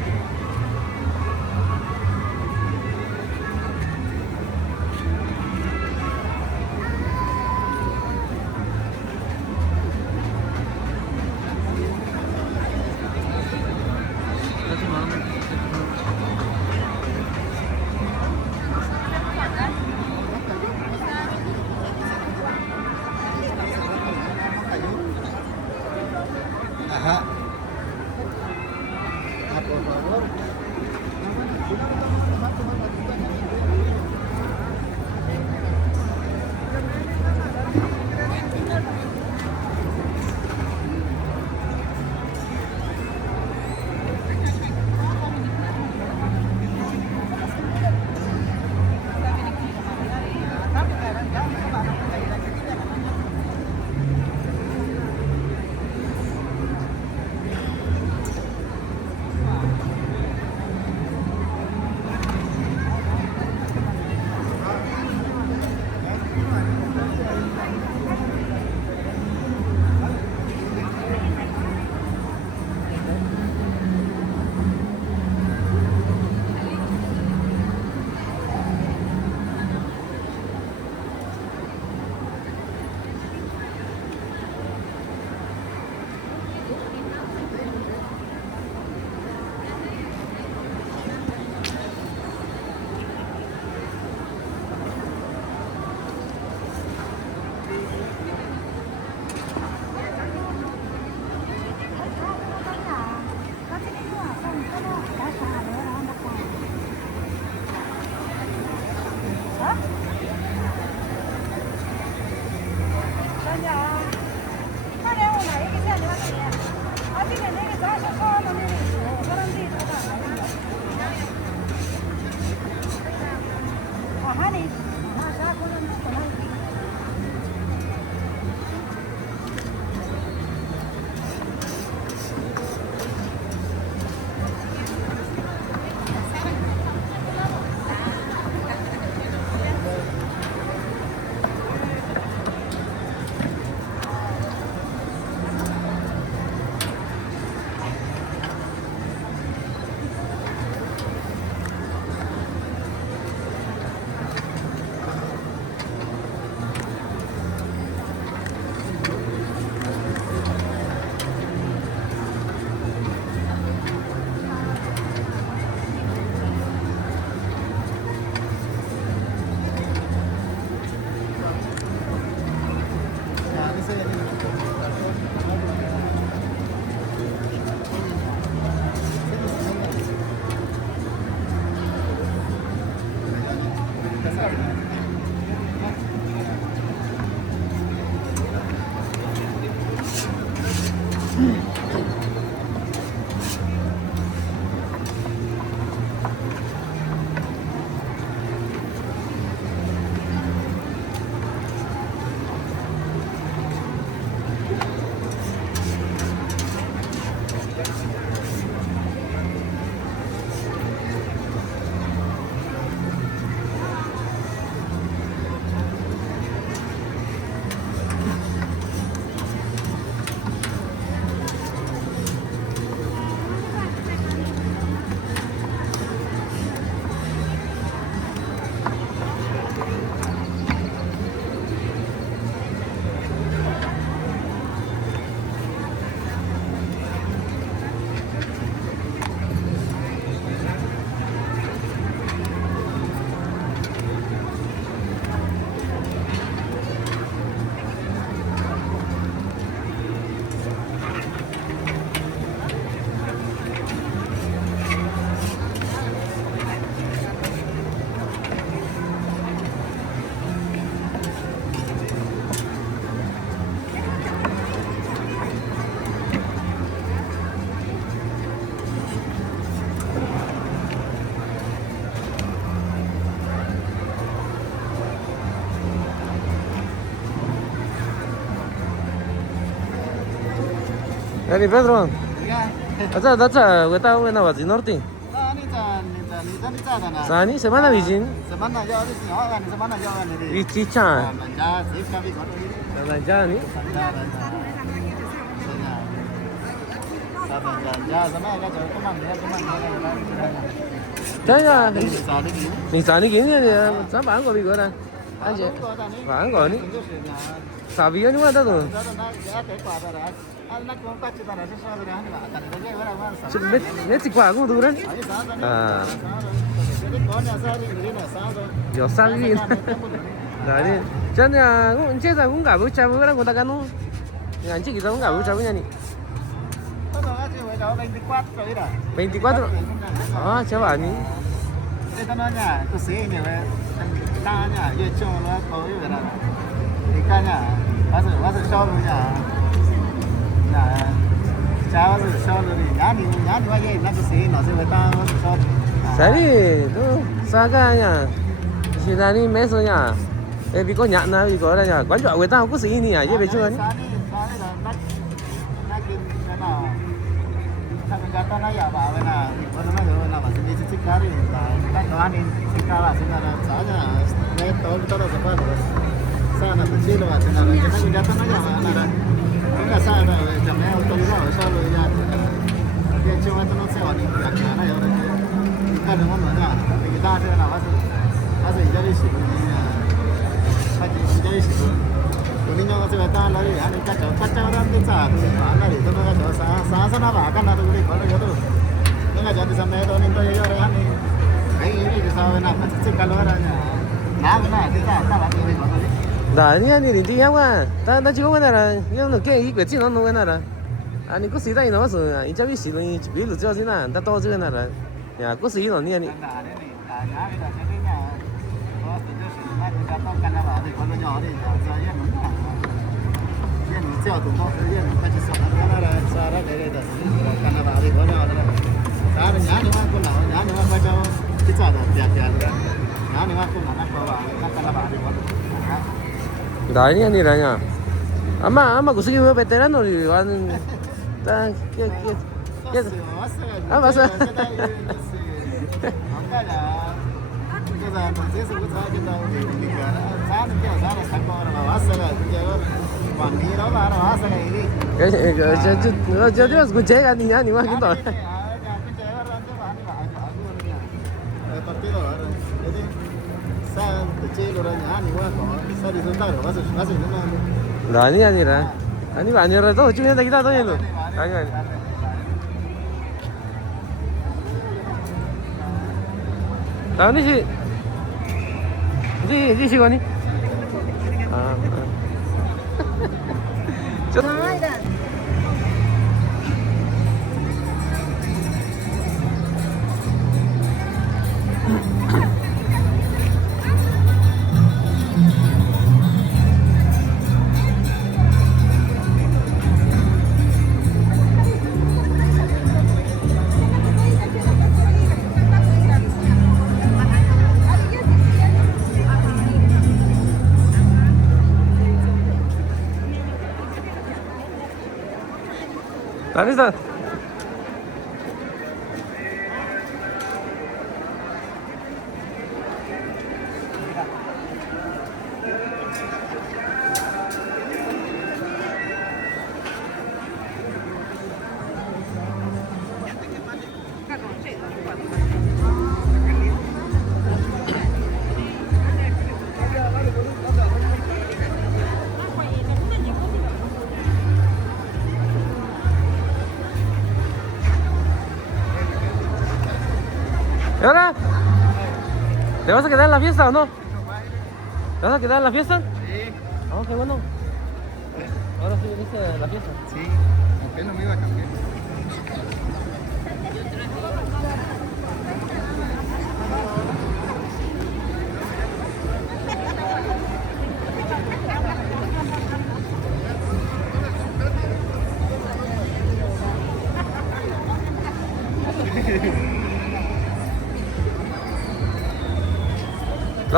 Dani Pedro, dacha weta wena wazi norte. Sani semana bijin. Semana yo di sini orang ni semana yo orang ni. Ichicha. Manja sip kami kau ni. Belanja ni. Manja sama kan jauh teman dia. Jaya. Sali ni. Ni sani gini ya, sama angko bigo na. Anje. Angko ni. Sabiyo ni mana tu? Neti kwa aku tu kan? Ah. Yo sabi. Nah ni, jadi aku encik aku nggak baca bukan aku tak kanu. Yang encik kita nggak baca punya ni. 24. Ah, coba ni. Itu namanya tu sih ni, tanya, ye cuma lah kau itu dah. Ikannya, masuk showroomnya. Nah, jauh tu showroom ni. Yang ni macam nak tu sih, nasi betul masuk showroom. Sari tu saganya. Sini ni mesonya. Biko nyak na biko ada nya. Kau jual weta aku sini ni aja betul ni. Sani dah nak kena. Nak kata nak ya bawa na. Kalau nak masih di sisi kari. Kan kawan ni sekarang sekarang saja. Net tahu sebab. Sana kecil lah. Sekarang kita kata nak ya mana. Enggak sana. Jamnya untuk kita selalu ya. Dia cuma tu nak sewa ni. Kerana ya orang. Kita dengan mana. Kita ada nak masuk jadi sih. Jadi sih. Kuning yang masih betul lagi. Ani kacau orang tu cah. Mana itu nak kacau. Sana apa kan ada kulit. Kalau itu. Enggak jadi sampai itu ni tu ya orang ni. Ini kita nak macam kalau orangnya. Nah, kita tak lagi ni kalau ni. Dah ni ni di yang kan. Tak cukup kan lah. Yang nak ke ikut cina nong kan lah. Ani aku sih tak ini masuk. Ini jadi sih ni biar lu jual cina. Tak tahu cina lah. Ya aku sih ni ni. Dah ni ranya. Ama aku sih veteran ni. Tak apa sah. Jadi mas kunci kan ni mah gitu. Dah ni lah. Ani banyak tu, cuma kita tu yang tu. Ani. Tahu ni si. Di si kau ni. Ah. Hai dah. ¿Están listas? ¿Y ahora? ¿Te vas a quedar en la fiesta o no? ¿Te vas a quedar en la fiesta? Sí, Ah, qué bueno. Ahora sí viniste a la fiesta. sí, aunque no me iba a cambiar.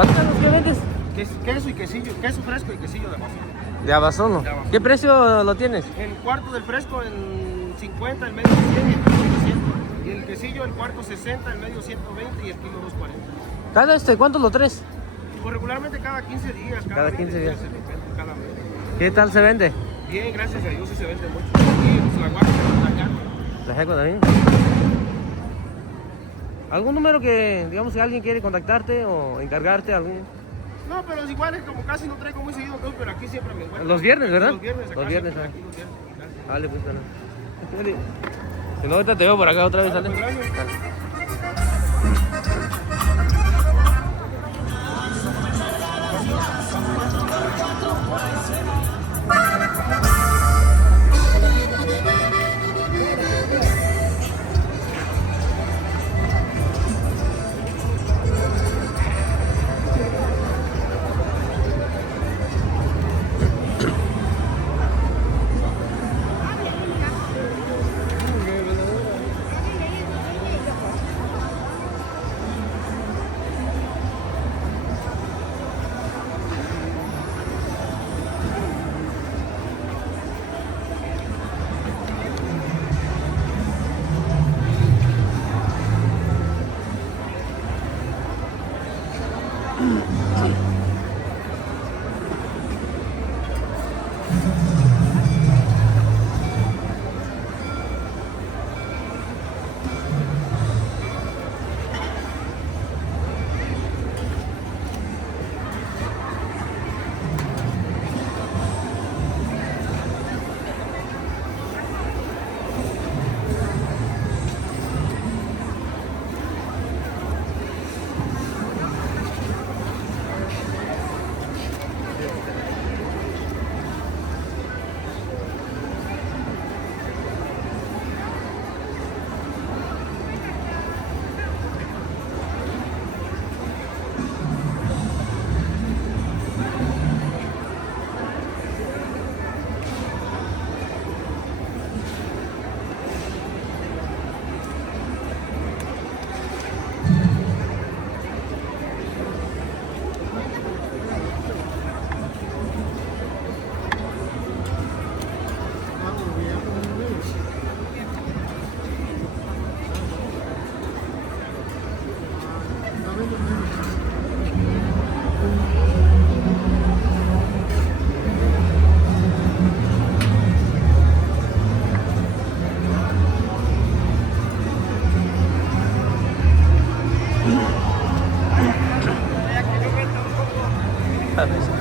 ¿Qué vendes? Queso y quesillo, queso fresco y quesillo de abasolo. De Abasolo. De Abasolo. ¿Qué precio lo tienes? El cuarto del fresco en 50, el medio 100 y el kilo 100. Y el quesillo, el cuarto 60, el medio 120 y el kilo 240. ¿Cuánto lo traes? Pues regularmente cada 15 días. Cada 15 días. Cada mes. ¿Qué tal se vende? Bien, gracias a Dios sí se vende mucho. Y pues, la guarda, la llama. La Jaco también. ¿Algún número que, digamos, si alguien quiere contactarte o encargarte algún? No, pero es igual, es como casi no traigo muy seguido, entonces, pero aquí siempre me encuentro. Los viernes, ¿verdad? Los viernes, acá Los viernes, siempre, ah. aquí los viernes. Gracias. Vale, pues, bueno. Si no, ahorita te veo por acá otra vez, ¿sale? Pues, gracias. Vale.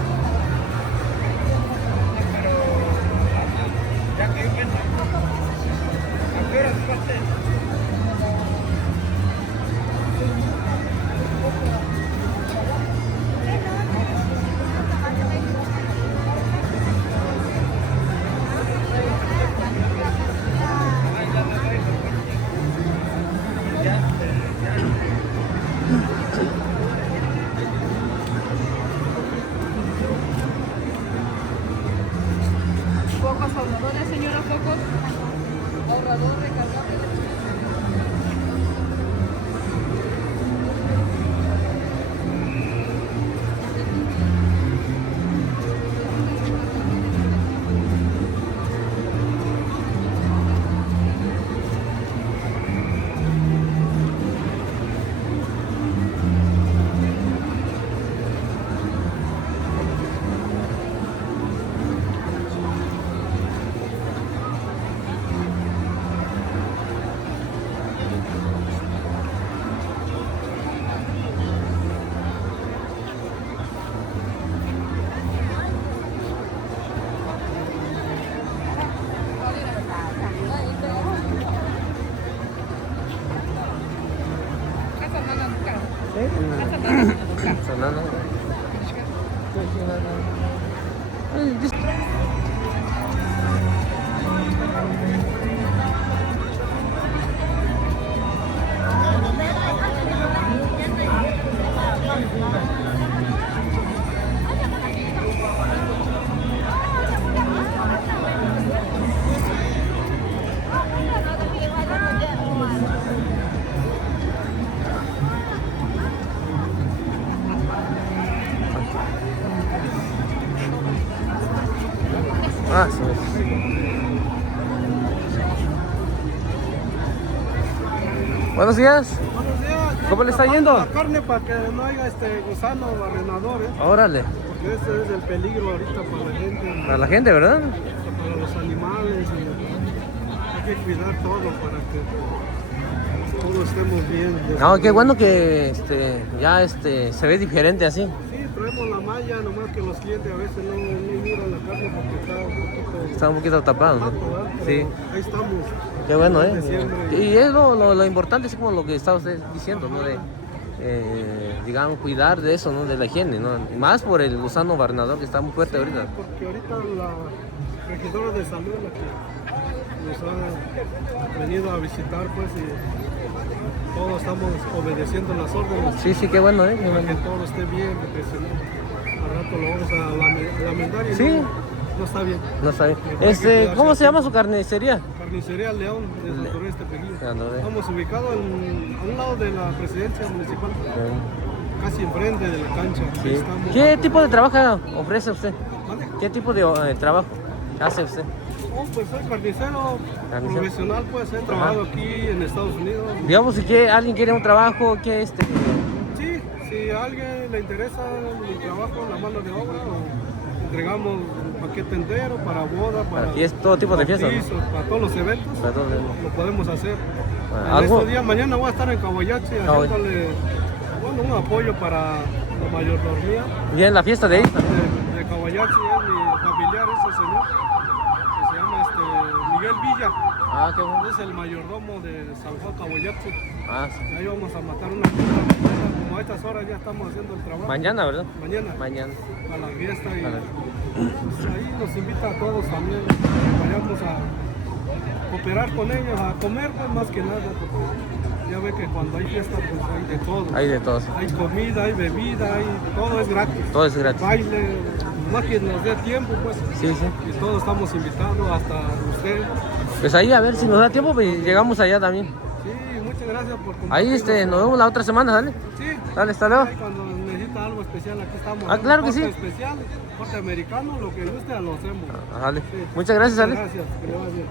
Focos ahorradores, señora Focos. Ahorrador recargable. Sonando. Ay, ah, sí. Buenos días. Buenos días. ¿Cómo le está yendo? La carne para que no haya gusano barrenador, Órale. porque ese es el peligro ahorita para la gente, Para la gente, ¿verdad? para los animales. Hay que cuidar todo para que todos estemos bien. No, qué bueno que ya se ve diferente así. Sí, traemos la malla, nomás que los clientes a veces no miran la carne porque Está un poquito tapado, ¿no? tapato, ¿verdad? Sí. Pero ahí estamos. Qué bueno, Desde siempre. Y es lo importante, así como lo que está usted diciendo, ¿no? De, digamos, cuidar de eso, ¿no? De la higiene, ¿no? Y más por el gusano barrenador que está muy fuerte ahorita. Porque ahorita la regidora de salud es la que nos ha venido a visitar, pues, y todos estamos obedeciendo las órdenes. Sí, sí, qué bueno, Qué Para bueno. que todo esté bien, porque si no, al rato lo vamos a lamentar y Sí. no está bien. No sabe. Hay que cuidarse ¿Cómo se así. llama su carnicería? Carnicería León de San Torres Tepeguillo. Ya no ve. Estamos ubicados a un lado de la presidencia municipal, casi enfrente de la cancha. Ahí estamos. ¿Qué tipo de trabajo ofrece usted? ¿Mande? ¿Qué tipo de trabajo hace usted? Oh, pues soy carnicero Carnicero. profesional, pues he trabajado aquí en Estados Unidos. Digamos, si alguien quiere un trabajo, ¿qué Sí, si a alguien le interesa mi trabajo, la mano de obra, o entregamos un paquete entero para boda, para Aquí es todo tipo de fiestas, ¿no? bautizos, para todos los eventos, Para todos, lo podemos hacer. En ¿algo? estos días, mañana voy a estar en Cahuayachi Cahuay- haciéndole un apoyo para la mayordomía Bien, la fiesta de ahí. de Cahuayachi. Es mi familiar, ese señor, que se llama Miguel Villa. Ah, qué bueno. Es el mayordomo de San Juan Cahuayachi. Ah, sí. Ahí vamos a matar una mañana, como a estas horas ya estamos haciendo el trabajo. Mañana, ¿verdad? Mañana. Mañana. A la fiesta y A la- pues, ahí nos invita a todos también. Vayamos a cooperar con ellos, a comer pues más que nada. Porque ya ve que cuando hay fiesta pues hay de todo. Hay de todos. Hay comida, hay bebida, todo es gratis. Todo es gratis. Baile, más que nos dé tiempo pues. Sí, sí. Y todos estamos invitados, hasta usted. Pues ahí, a ver si nos da tiempo, pues llegamos allá también. Sí, muchas gracias por Ahí, compartir. nos vemos la otra semana, ¿sale? Sí. Dale, hasta luego. Ahí cuando necesita algo especial, aquí estamos. Ah, claro que Corte sí. especial, corte americano, lo que guste, lo hacemos. Dale. Sí. Muchas gracias, Ale. Gracias, que le vaya bien.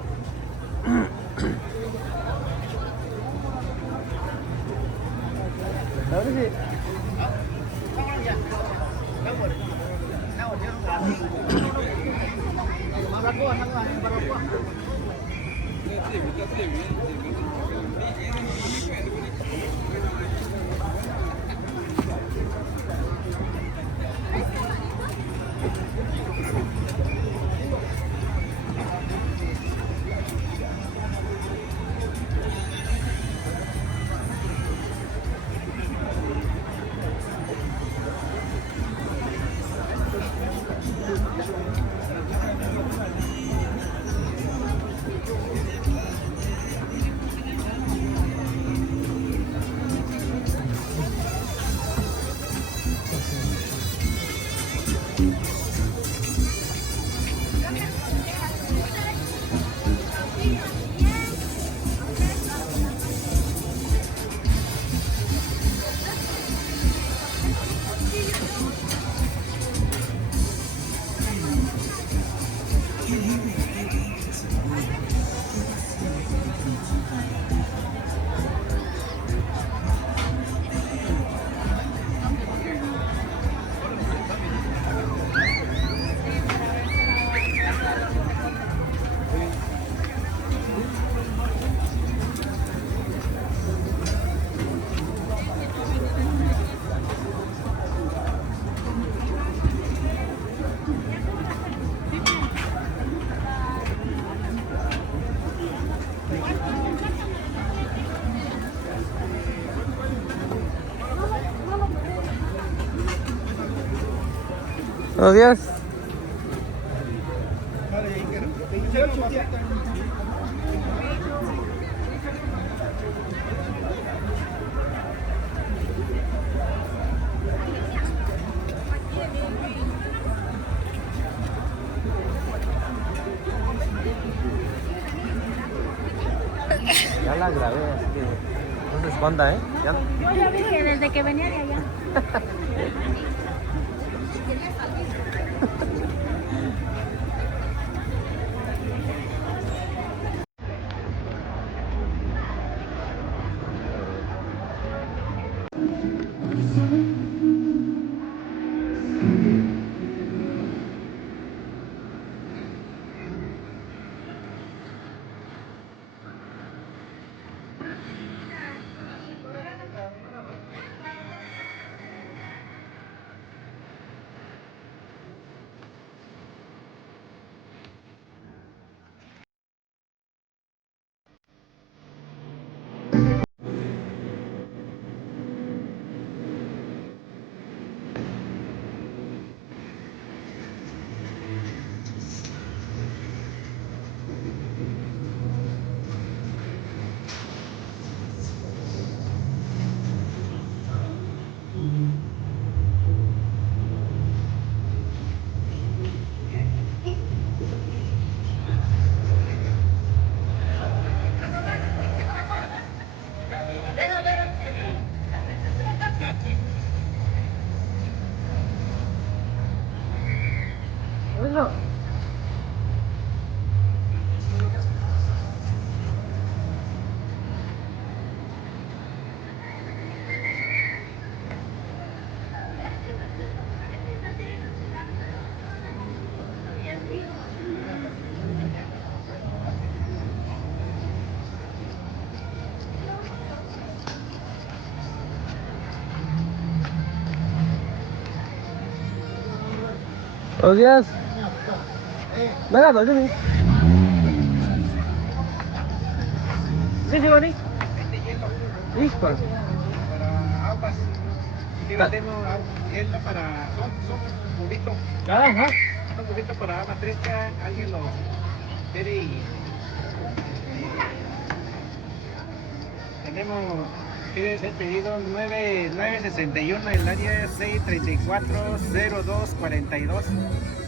Buenos días. Ya la grabé, así que no se esconda, ¿eh? Ya. Yo ya dije desde que venía de allá. Buenos días. Venga, doy mi. ¿Sí, sí, Bonnie? Hijo. Para aguas. Sí, tenemos hielo para un cubito. Ajá. Un cubito para agua fresca. Alguien lo quiere y tenemos, tienes el pedido 9961, el área 634-0242.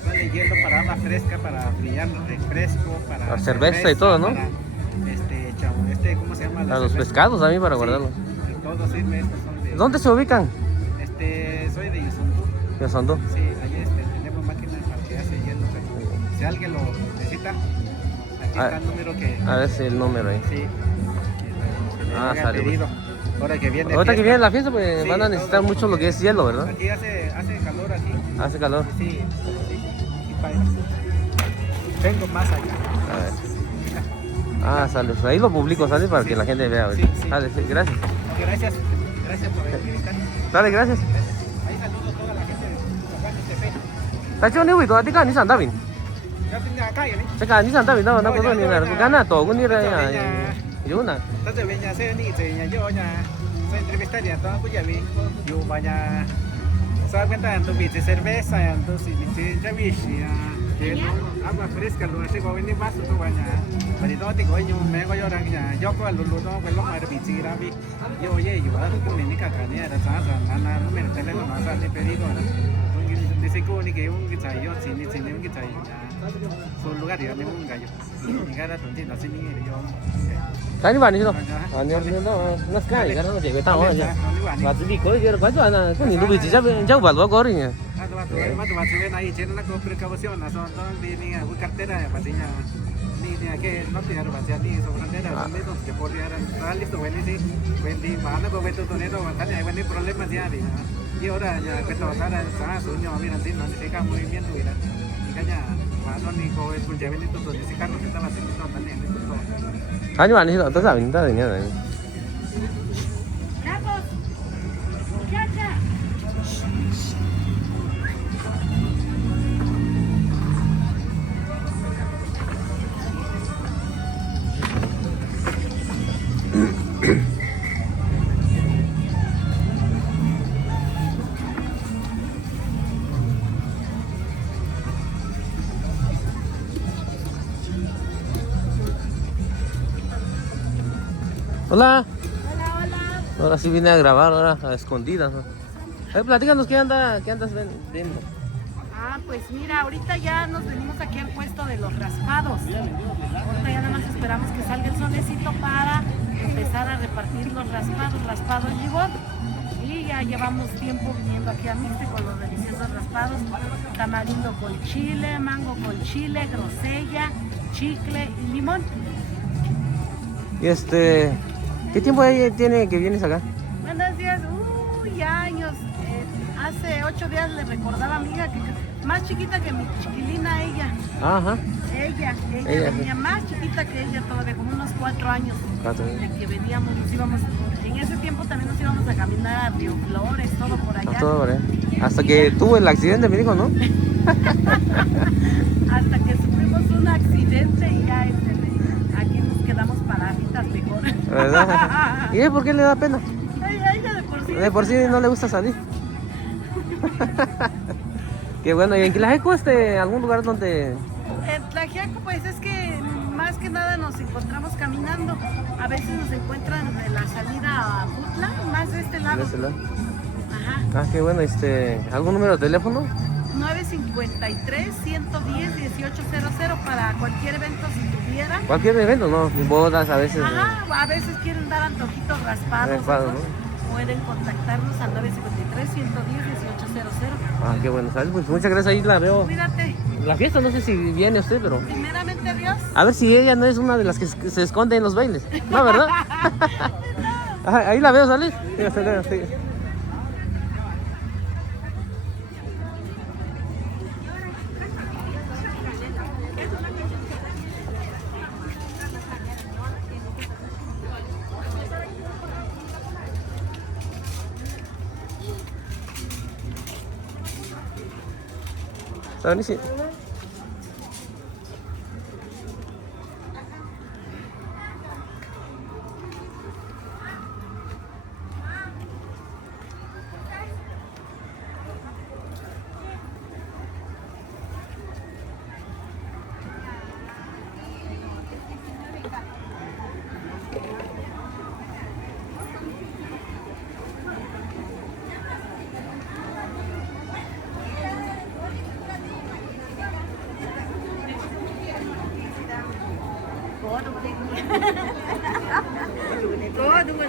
Sale hielo para agua fresca, para brillar refresco, para cerveza y todo, ¿no? para, ¿cómo se llama? A los pescados a mí para Sí, guardarlos. y todo sirve, estos son de... ¿Dónde se ubican? Soy de Yusundú. De Sondú. Sí, allí tenemos máquinas para que hace hielo. Si alguien lo necesita, aquí está el número que... A ver si el número ahí. Sí. Sale. Pues. Pedido. Ahora que viene Ahorita que fiesta. viene la fiesta, pues Sí, van a necesitar todo. mucho lo que es hielo, ¿verdad? Aquí hace calor aquí. Hace calor. Sí. Y tengo más allá. A ver. Sale. Pues ahí lo publico, sale para que la gente vea. Sí, sí. Sale, sí, gracias. Gracias por venir. Dale, gracias. Ahí saludo a toda la gente de Tepe. Tacho ni wito atika ni san David. Ya tenía acá, ¿ya? Saka ni san David no No, puedo ya ni no, ver. ya. Gana to ni ra Tacho, ya. ya. Yuna. Entonces venía a ser ni se yo ya soy entrevistaria entonces pues ya vi yo vaya sabes cuenta entonces vi cerveza entonces vi ya vi que agua fresca lo hace con venir vaso tu vaya pero todo te coño me hago yo ya yo con lo no con lo más bici rabi yo oye yo va con ni caca ni era sa ana no me teléfono no sale pedido dice que ni que un que yo sin un que ya son lugar ya un gallo y cada tonti no sé ni yo Kani ba ni no? Ani no no sky ga no je ta wa ja. Ba ti ko je ba ja na ko ni lu bi ji ja ja ba lo ko ri ni. Se ven ahí, tienen una precaución, son ni a cartera, patiña, ni a que no tirar vacía ni sobre cartera, son de esos que podrían estar listo, ven y van a comer tu tonero, van a tener problemas ya, y ahora ya que todo ahora está sueño, mira, si no se queda movimiento, mira, y caña, va ni con el pulche, ven y todo, ese carro que estaba haciendo también, esto todo. Kani ba ni no ta sa ni ta ni na. Vamos. Chacha. Hola. Hola, hola. Ahora sí vine a grabar, ahora a escondidas, ¿no? Platícanos qué andas vendiendo. Ah, pues mira, ahorita ya nos venimos aquí al puesto de los raspados. Ahorita ya nada más esperamos que salga el solecito para empezar a repartir los raspados Gibón. Y ya llevamos tiempo viniendo aquí a Mixte con los deliciosos raspados. Tamarindo con chile, mango con chile, grosella, chicle y limón. Y ¿qué tiempo tiene que vienes acá? Buenos días, ya años. Hace 8 días le recordaba a mi hija que más chiquita que mi chiquilina ella. Ajá. Ella venía sí. más chiquita que ella todavía, como unos 4 años. 4 años. De que veníamos, nos íbamos, en ese tiempo también nos íbamos a caminar a Río Flores, todo por allá. Todo, ¿verdad? Hasta que tuvo el accidente, me dijo, ¿no? Hasta que sufrimos un accidente y ya aquí nos quedamos paraditas mejor. ¿Verdad? ¿Y por qué le da pena? Ella de por sí. De por sí no le gusta salir. Qué bueno, ¿y en Quilajeco algún lugar donde...? En Tlaxiaco, pues es que más que nada nos encontramos caminando. A veces nos encuentran de la salida a Putla, más de este lado. ¿De ese lado? Ajá. Ah, qué bueno, ¿algún número de teléfono? 953-110-1800 para cualquier evento si tuviera. Cualquier evento, ¿no? Bodas a veces. Ajá, a veces quieren dar antojitos raspados. Raspados, esos, pueden contactarnos al 953-110-1800. Ah, qué bueno, ¿sabes? Pues muchas gracias, ahí la veo. Cuídate. La fiesta, no sé si viene usted, pero... Primeramente Dios. A ver si ella no es una de las que se esconde en los bailes. No, ¿verdad? Ajá, ahí la veo salir. Sí, hasta luego, sí. Está buenísimo. Có đúng rồi.